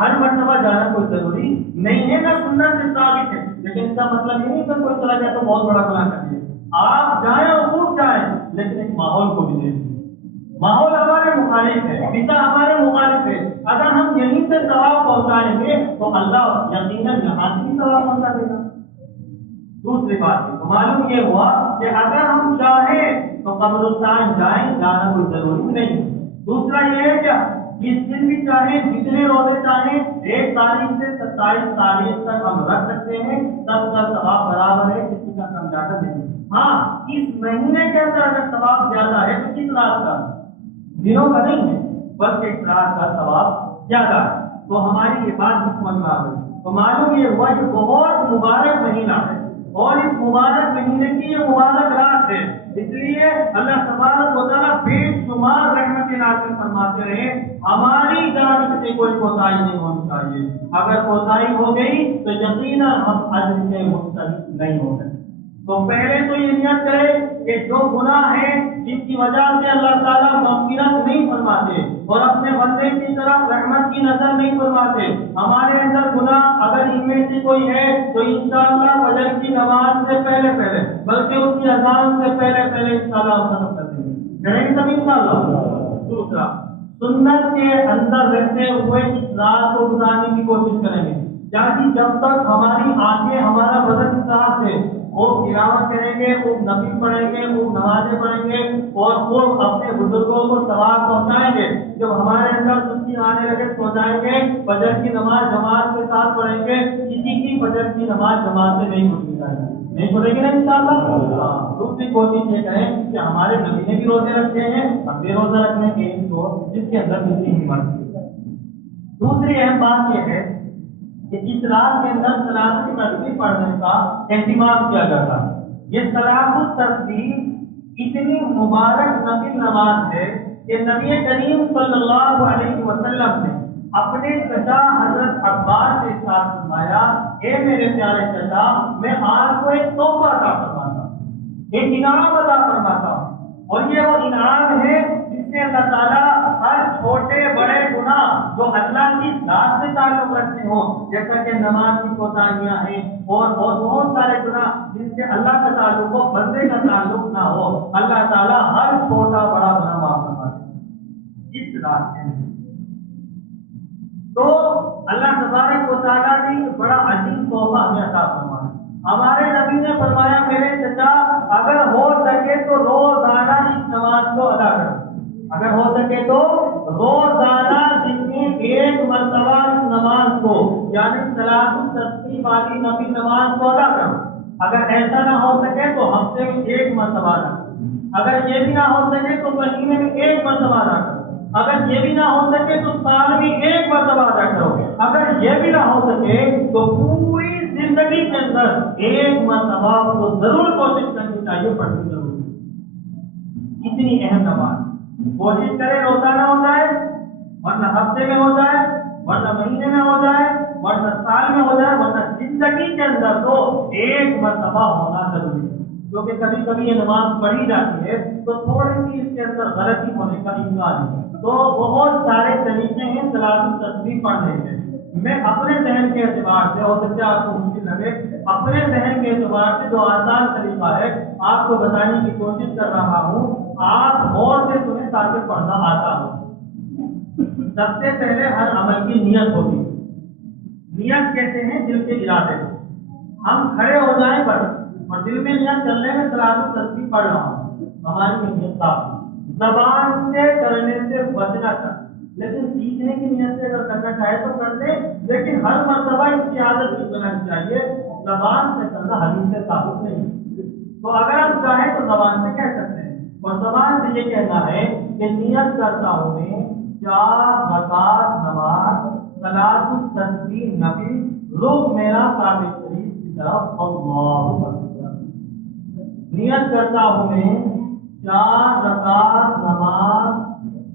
ہر مرتبہ جانا کوئی ضروری نہیں ہے، نہ سنت سے ثابت ہے، لیکن اس کا مطلب یہ نہیں کہ کوئی چلا جائے تو بہت بڑا گناہ کر دیا. آپ جائیں اور خوب جائیں لیکن ایک ماحول کو بھی دیکھیں. ماحول ہمارے مخالف ہے، فضا ہمارے مخالف ہے. اگر ہم یہیں سے ثواب پہنچائیں گے تو اللہ یقیناً یہاں سے بھی ثواب پہنچا دے گا. دوسری بات ہے معلوم یہ ہوا کہ اگر ہم چاہیں تو قبرستان جائیں، جانا کوئی ضروری نہیں. دوسرا یہ ہے کہ جس دن بھی چاہیں جتنے روزے چاہیں 1 تاریخ سے 27 تاریخ تک ہم رکھ سکتے ہیں، سب کا ثواب برابر ہے، کسی کا کم زیادہ نہیں. ہاں اس مہینے کے اندر اگر ثواب زیادہ ہے تو کس رات کا؟ دنوں کا نہیں ہے بلکہ اس رات کا ثواب زیادہ ہے. تو ہماری یہ بات بھی سمجھ میں آ گئی. تو معلوم یہ ہوا کہ بہت مبارک مہینہ ہے اور اس مبارک مہینے کی یہ مبارک رات ہے. اس لیے اللہ تبارک و تعالیٰ بے شمار رحمتیں نازل فرماتے رہے. ہماری جانب سے کوئی کوتاہی نہیں ہونی چاہیے. اگر کوتاہی ہو گئی تو یقیناً ہم اجر سے مستحق نہیں ہو سکتے. تو پہلے تو یہ نیت کرے کہ جو گناہ ہیں جن کی وجہ سے اللہ تعالیٰ مغفرت نہیں فرماتے اور اپنے بندے کی طرف رحمت کی نظر نہیں فرماتے، ہمارے اندر گناہ اگر ان میں سے کوئی ہے تو انشاءاللہ فجر کی نماز سے پہلے بلکہ اس کی اذان سے پہلے انشاءاللہ ہم ختم کر دیں گے. کریں گے سب انشاءاللہ. دوسرا سنت کے اندر رہتے ہوئے اس رات کو گزارنے کی کوشش کریں گے. یعنی جب تک ہماری آنکھیں ہمارا بدن صاف ہے وہ تلاوت کریں گے، وہ نفل پڑھیں گے، وہ نمازیں پڑھیں گے اور وہ اپنے بزرگوں کو ثواب پہنچائیں گے. جب ہمارے اندر سستی آنے لگے سو جائیں گے، فجر کی نماز جماعت کے ساتھ پڑھیں گے. کسی کی فجر کی نماز جماعت سے نہیں چھوٹی جائے گی، نہیں چھوڑیں گے نا انشاءاللہ. دوسری کوشش یہ کریں کہ ہمارے نبی نے بھی روزے رکھے ہیں، ہم بھی روزہ رکھنے کے جس کے اندر کسی ہمت. دوسری اہم بات یہ ہے کہ اس رات کے اندر صلاۃ التسبیح پڑھنے کا اہتمام کیا جاتا ہے. یہ صلاۃ التسبیح اتنی مبارک نفل نماز ہے کہ نبی کریم صلی اللہ علیہ وسلم نے اپنے چچا حضرت عباس سے ارشاد فرمایا، اے میرے پیارے چچا، میں آپ کو ایک تحفہ عطا فرماتا ہوں، ایک انعام عطا فرماتا ہوں. اور یہ وہ انعام ہے جس سے اللہ تعالیٰ ہر چھوٹے بڑے گناہ جو اللہ کی ذات سے تعلق رکھتے ہوں، جیسا کہ نماز کی کوتاہیاں ہیں اور بہت سارے گناہ جن سے اللہ کا تعلق ہو بندے کا تعلق نہ ہو، اللہ تعالیٰ ہر چھوٹا بڑا گناہ معاف فرماتے ہیں اس رات کے اندر. تو اللہ تبارک و تعالیٰ نے بڑا عظیم تحفہ ہمیں عطا فرمایا. ہمارے نبی نے فرمایا، میرے چچا اگر ہو سکے تو روزانہ اس نماز کو ادا کرو. اگر ہو سکے تو روزانہ دن میں 1 مرتبہ اس نماز کو یعنی صلاۃ التسبیح والی نفل نماز کو ادا کرو. اگر ایسا نہ ہو سکے تو ہفتے میں 1 مرتبہ ادا کرو. اگر یہ بھی نہ ہو سکے تو مہینے میں 1 مرتبہ ادا کرو. اگر یہ بھی نہ ہو سکے تو سال میں 1 مرتبہ ادا کرو. اگر یہ بھی نہ ہو سکے تو پوری زندگی کے اندر 1 مرتبہ تو ضرور کوشش کرنی چاہیے، پڑھنی ضرور. اتنی اہم نماز کوشش کرے روزانہ ہو جائے، ورنہ ہفتے میں ہو جائے، ورنہ مہینے میں ہو جائے، ورنہ سال میں ہو جائے، ورنہ زندگی کے اندر تو 1 مرتبہ ہونا ضروری ہے. کیونکہ کبھی کبھی یہ نماز پڑھی جاتی ہے تو تھوڑی سی اس کے اندر غلطی ہونے کا امکان ہے. تو بہت سارے طریقے ہیں صلاۃ التسبیح پڑھنے کے. میں اپنے ذہن کے اعتبار سے، ہو سکتا ہے آپ کو مشکل لگے، اپنے ذہن کے اعتبار سے جو آسان طریقہ ہے آپ کو بتانے کی کوشش کر رہا ہوں. آپ غور سے سنیں تاکہ پڑھنا آسان ہو. سب سے پہلے ہر عمل کی نیت ہوتی ہے. نیت کہتے ہیں دل کے ارادے. ہم کھڑے ہو جائیں بس اور دل میں نیت چلنے میں صلاۃ التسبیح پڑھ رہا ہوں، ہماری نیت صاف ہے. زبان سے کرنے سے بچنا چاہیے. لیکن سیکھنے کی نیت سے اگر کرنا چاہے تو کر لے، لیکن ہر مرتبہ اس کی عادت نہیں بنانی چاہیے، زبان سے کرنا حدیث سے ثابت نہیں۔ تو اگر ہم چاہیں تو زبان سے کہہ سکتے ہیں، اور زبان سے یہ کہنا ہے کہ نیت کرتا ہوں میں 4 رکعت نماز، صلاۃ التسبیح نفل، رخ میرا کعبہ شریف کی طرف، اللہ اکبر۔ نیت کرتا ہوں میں 4 رکعت نماز،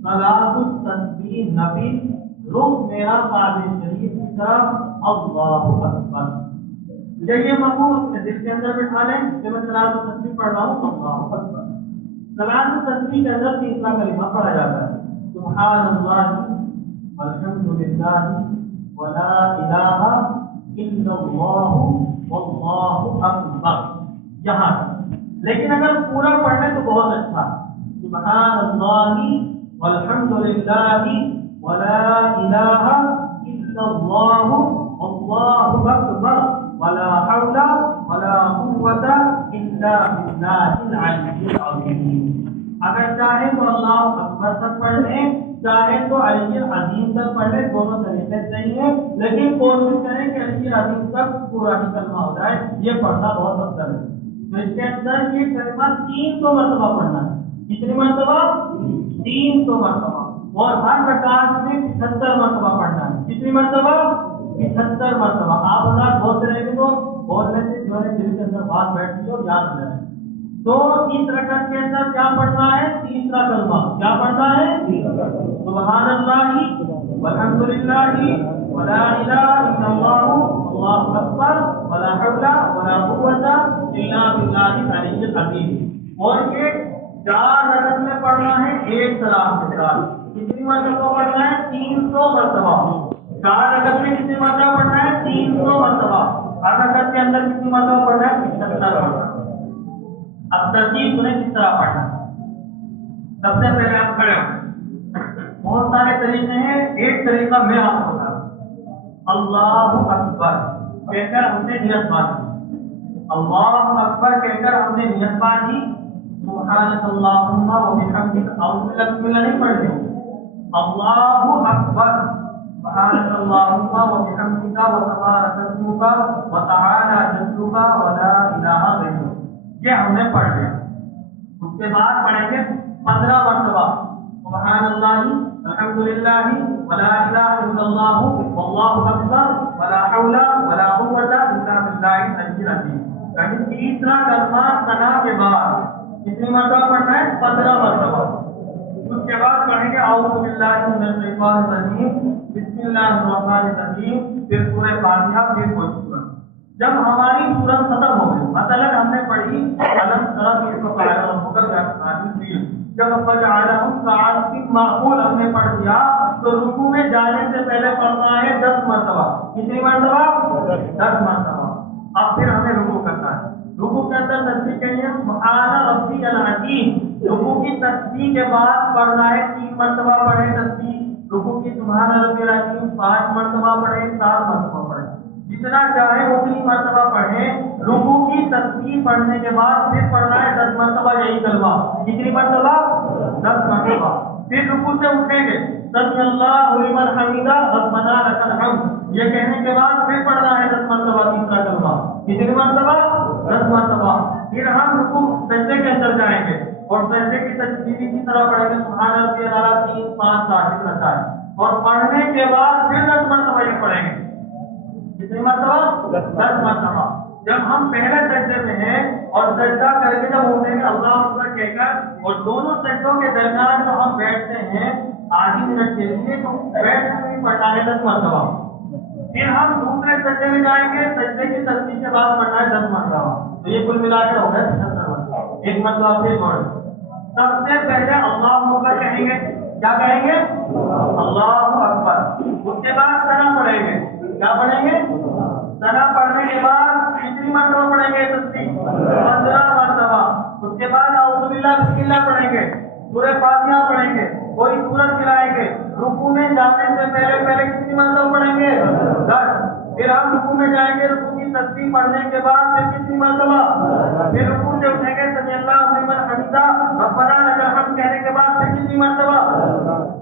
صلاۃ التسبیح نفل، رخ میرا کعبہ شریف کی طرف، اللہ اکبر۔ یہ مفہوم اپنے دل کے اندر بٹھا لیں کہ میں صلاۃ التسبیح پڑھ رہا ہوں، اللہ اکبر۔ صلاۃ التسبیح کے اندر تیسرا کلمہ پڑھا جاتا ہے، سبحان اللہ والحمد للہ ولا الہ الا اللہ واللہ اکبر، یہاں تک۔ لیکن اگر پورا پڑھ لیں تو بہت اچھا، سبحان اللہ والحمد للہ ولا الہ الا اللہ واللہ اکبر ولا حول ولا قوة الا باللہ العلی العظیم۔ اگر چاہے تو اللہ اکبر تک پڑھ لیں، چاہے تو علی العظیم تک پڑھ لیں، دونوں طریقے صحیح ہیں، لیکن کوشش کریں کہ علی العظیم تک پورا ہی کلمہ ہو جائے، یہ پڑھنا بہت افضل ہے۔ تو اس کے اندر یہ کلمہ 300 مرتبہ پڑھنا ہے، کتنی مرتبہ؟ 300 مرتبہ، اور ہر رکعت میں 75 مرتبہ پڑھنا ہے، کتنی مرتبہ؟ 75 مرتبہ۔ آپ حضرات بہت رہے گے تو بولنے سے جو ہے دل کے اندر بات بیٹھتی ہے اور یاد ہو جائے۔ تو اس رکعت کے اندر کیا پڑھنا ہے؟ تیسرا کلمہ کیا پڑھنا ہے؟ سبحان اللہ والحمد للہ ولا الہ الا اللہ واللہ اکبر ولا حول ولا قوة الا باللہ العلی العظیم۔ اور یہ 4 رکعت میں پڑھنا ہے ایک سلام کے ساتھ، کتنی مرتبہ پڑھنا ہے؟ 300 مرتبہ۔ 4 رکعت میں کتنی مرتبہ پڑھنا ہے؟ 300 مرتبہ۔ ہر رکعت کے اندر کتنی مرتبہ پڑھنا ہے؟ 75 مرتبہ۔ اب ترتیب سنیں کس طرح پڑھنا ہے۔ سب سے پہلے آپ کھڑے ہو، بہت سارے طریقے ہیں، ایک طریقہ میں آپ کو بتا رہا ہوں، اللہ اکبر کہہ کر ہم نے نیت باندھی، اللہ اکبر کہہ کر ہم نے نیت باندھی، سبحانک اللہم و بحمدک، اعوذ باللہ بسم اللہ نہیں پڑھ رہے، اللہ اکبر سبحانک اللہم و بحمدک و تبارک اسمک و تعالی جدک و لا الہ غیرک، یہ ہم نے پڑھ لیا۔ اس کے بعد پڑھیں گے 15 مرتبہ، سبحان اللہ الحمدللہ ولا الہ الا اللہ واللہ اکبر ولا حول ولا قوة الا باللہ العلی العظیم۔ یعنی تیسرا کلمہ ثنا کے بعد کتنی مرتبہ پڑھنا ہے؟ 15 مرتبہ۔ اس کے بعد پڑھیں گے اعوذ باللہ من الشیطان الرجیم بسم اللہ الرحمن الرحیم، پھر سورہ فاتحہ، پھر کوئی سورت۔ جب ہماری سورت ختم ہو گئی، مثلا ہم نے پڑھی الم تر کیف فعل ربک باصحاب الفیل، جب فجعلہم کعصف مأکول ہم نے پڑھ دیا، تو رکوع میں جانے سے پہلے پڑھنا ہے 10 مرتبہ، کتنی مرتبہ؟ 10 مرتبہ۔ اب پھر ہمیں رکوع کرنا ہے، رکوع کے اندر تسبیح کہنی ہے سبحان ربی العظیم، رکوع کی تسبیح کے بعد پڑھنا ہے 3 مرتبہ پڑھیں تسبیح، رکوع کی سبحان ربی العظیم 5 مرتبہ پڑھیں، 7 مرتبہ پڑھیں، جتنا چاہے اتنی مرتبہ پڑھیں۔ رکوع کی تسبیح پڑھنے کے بعد پھر پڑھنا ہے 10 مرتبہ یہی کلمہ، کتنی مرتبہ؟ 10 مرتبہ۔ پھر رکوع سے اٹھیں گے، سمی اللہ لمن حمیدہ ربنا لک الحمد، یہ کہنے کے بعد پھر پڑھنا ہے 10 مرتبہ تیسرا کلمہ، کتنی مرتبہ؟ 10 مرتبہ۔ پھر ہم رکوع سجدے کے اندر جائیں گے اور سجدے کی تسبیح کی طرح پڑھیں گے سبحان ربی الاعلیٰ 3 5 7 رکعت، اور پڑھنے کے بعد پھر 10 مرتبہ یہ پڑھیں گے، کتنی مرتبہ؟ 10 مرتبہ۔ جب ہم پہلے سجدے میں ہیں اور سجدہ کر کے جب اٹھیں گے اللہ اکبر کہہ کر، اور دونوں سجدوں کے درمیان جو ہم بیٹھتے ہیں آدھی منٹ کے لیے، تو بیٹھنے میں پڑھنا ہے 10 مرتبہ۔ پھر ہم دوسرے سجدے میں جائیں گے، سجدے کی تسبیح کے بعد پڑھنا ہے 10 مرتبہ، تو یہ کل ملا کر ہو گیا 75 مرتبہ۔ ایک مرتبہ پھر پڑھ، سب سے پہلے اللہ اکبر کہیں گے، کیا کہیں گے؟ اللہ اکبر۔ اس کے بعد ثنا پڑھیں گے، کیا پڑھیں گے؟ ثنا پڑھنے کے بعد کتنی مرتبہ پڑھیں گے تسبیح؟ 15 مرتبہ۔ اس کے بعد اعوذ باللہ بسم اللہ پڑھیں گے، سورہ فاتحہ پڑھیں گے، کوئی سورت کھلائیں گے، رکوع میں جانے سے پہلے کتنی مرتبہ پڑھیں گے؟ 10۔ پھر ہم رکوع میں جائیں گے، رکوع کی تسبیح پڑھنے کے بعد پھر کتنی مرتبہ؟ پھر رکوع سے اٹھیں گے، سمی اللہ لمن حمیدہ ربنا لک الحمد کہنے کے بعد پھر کتنی مرتبہ؟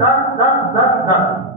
10 10 10 10,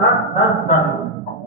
10 10 10,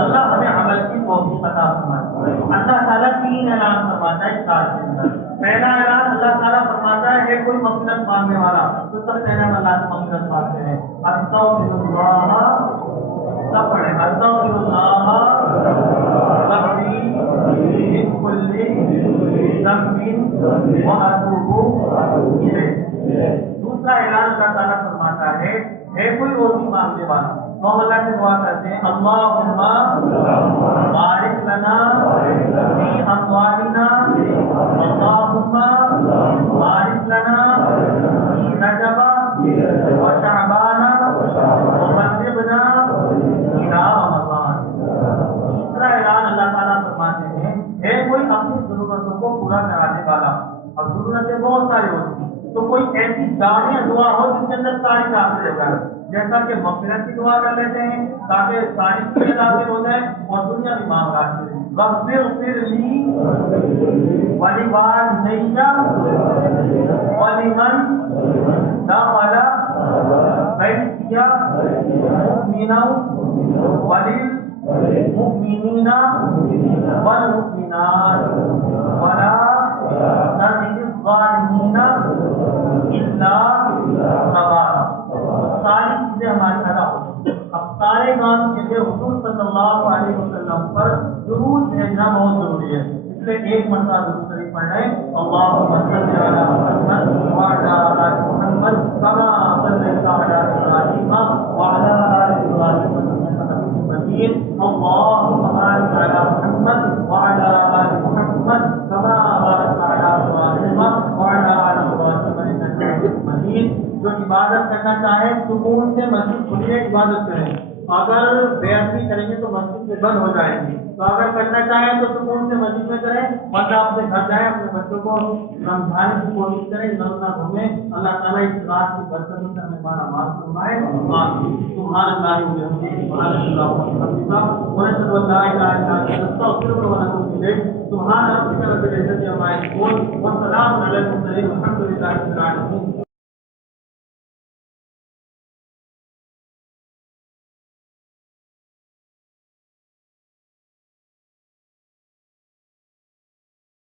اللہ ہمیں عمل کی توفیق عطا فرمائے. اللہ تعالیٰ 3 اعلان فرماتا ہے اس رات کے اندر. پہلا اعلان اللہ تعالیٰ فرماتا ہے کوئی مغفرت مانگنے والا تو سب کہنے میں اللہ سے مغفرت مانگتے ہیں. استغفراللہ سب پڑھیں استغفراللہ ربی من کل ذنب واتوب الیہ. دوسرا اعلان اللہ تعالیٰ فرماتا ہے کوئی روزی مانگنے والا تو ہم اللہ سے دعا کرتے ہیں اللہم بارک لنا فی اموالنا اللہم بارک لنا فی رجب و شعبان وبلغنا الی رمضان. تیسرا اعلان اللہ تعالیٰ فرماتے ہیں کوئی اپنی ضرورتوں کو پورا کرانے والا. اور ضرورتیں بہت ساری ہوتی ہیں تو کوئی ایسی جامع دعا ہو جس کے اندر ساری داخل ہو جائے, جیسا کہ مغفرت کی دعا کر لیتے ہیں تاکہ ساری چیزیں داخل ہو جائیں اور دنیا بھی معاملات کریں. واغفر لی ولوالدی ولمن دخل بیتی مؤمنا وللمؤمنین والمؤمنات ولا تزد الظالمین الا تبارا. ساری چیزیں ہمارے ادا ہوتی ہیں. اب سارے کام کے لیے حضور صلی اللہ علیہ وسلم پر درود بھیجنا بہت ضروری ہے. اس لیے ایک مرتبہ درود شریف پڑھ رہے ہیں اللہم صل علی محمد وعلی آل محمد کما صلیت علی ابراہیم وعلی آل ابراہیم انک حمید مجید. اللہم بارک علی محمد وعلی آل محمد کما بارکت علی ابراہیم وعلی آل ابراہیم انک حمید مجید. جو عبادت کرنا چاہے سکون سے مسجد کھلیے عبادت کریں. اگر بے ادبی کریں گے تو مسجد سے بند ہو جائیں گے. تو اگر کرنا چاہیں تو سکون سے مسجد میں کریں, ورنہ اپنے گھر جائیں اپنے بچوں کو سمجھانے کی کوشش کریں, ادھر ادھر گھومیں. اللہ تعالیٰ اس رات کی برکتوں سے ہمیں ہمارا مال فرمائے. سبحان اللہ وبحمدہ سبحان اللہ وبحمدہ ونشهد ان لا اله الا انت نستغفرك ونتوب اليك. سبحان ربك رب العزة عما يصفون وسلام على المرسلين والحمد لله رب العالمين.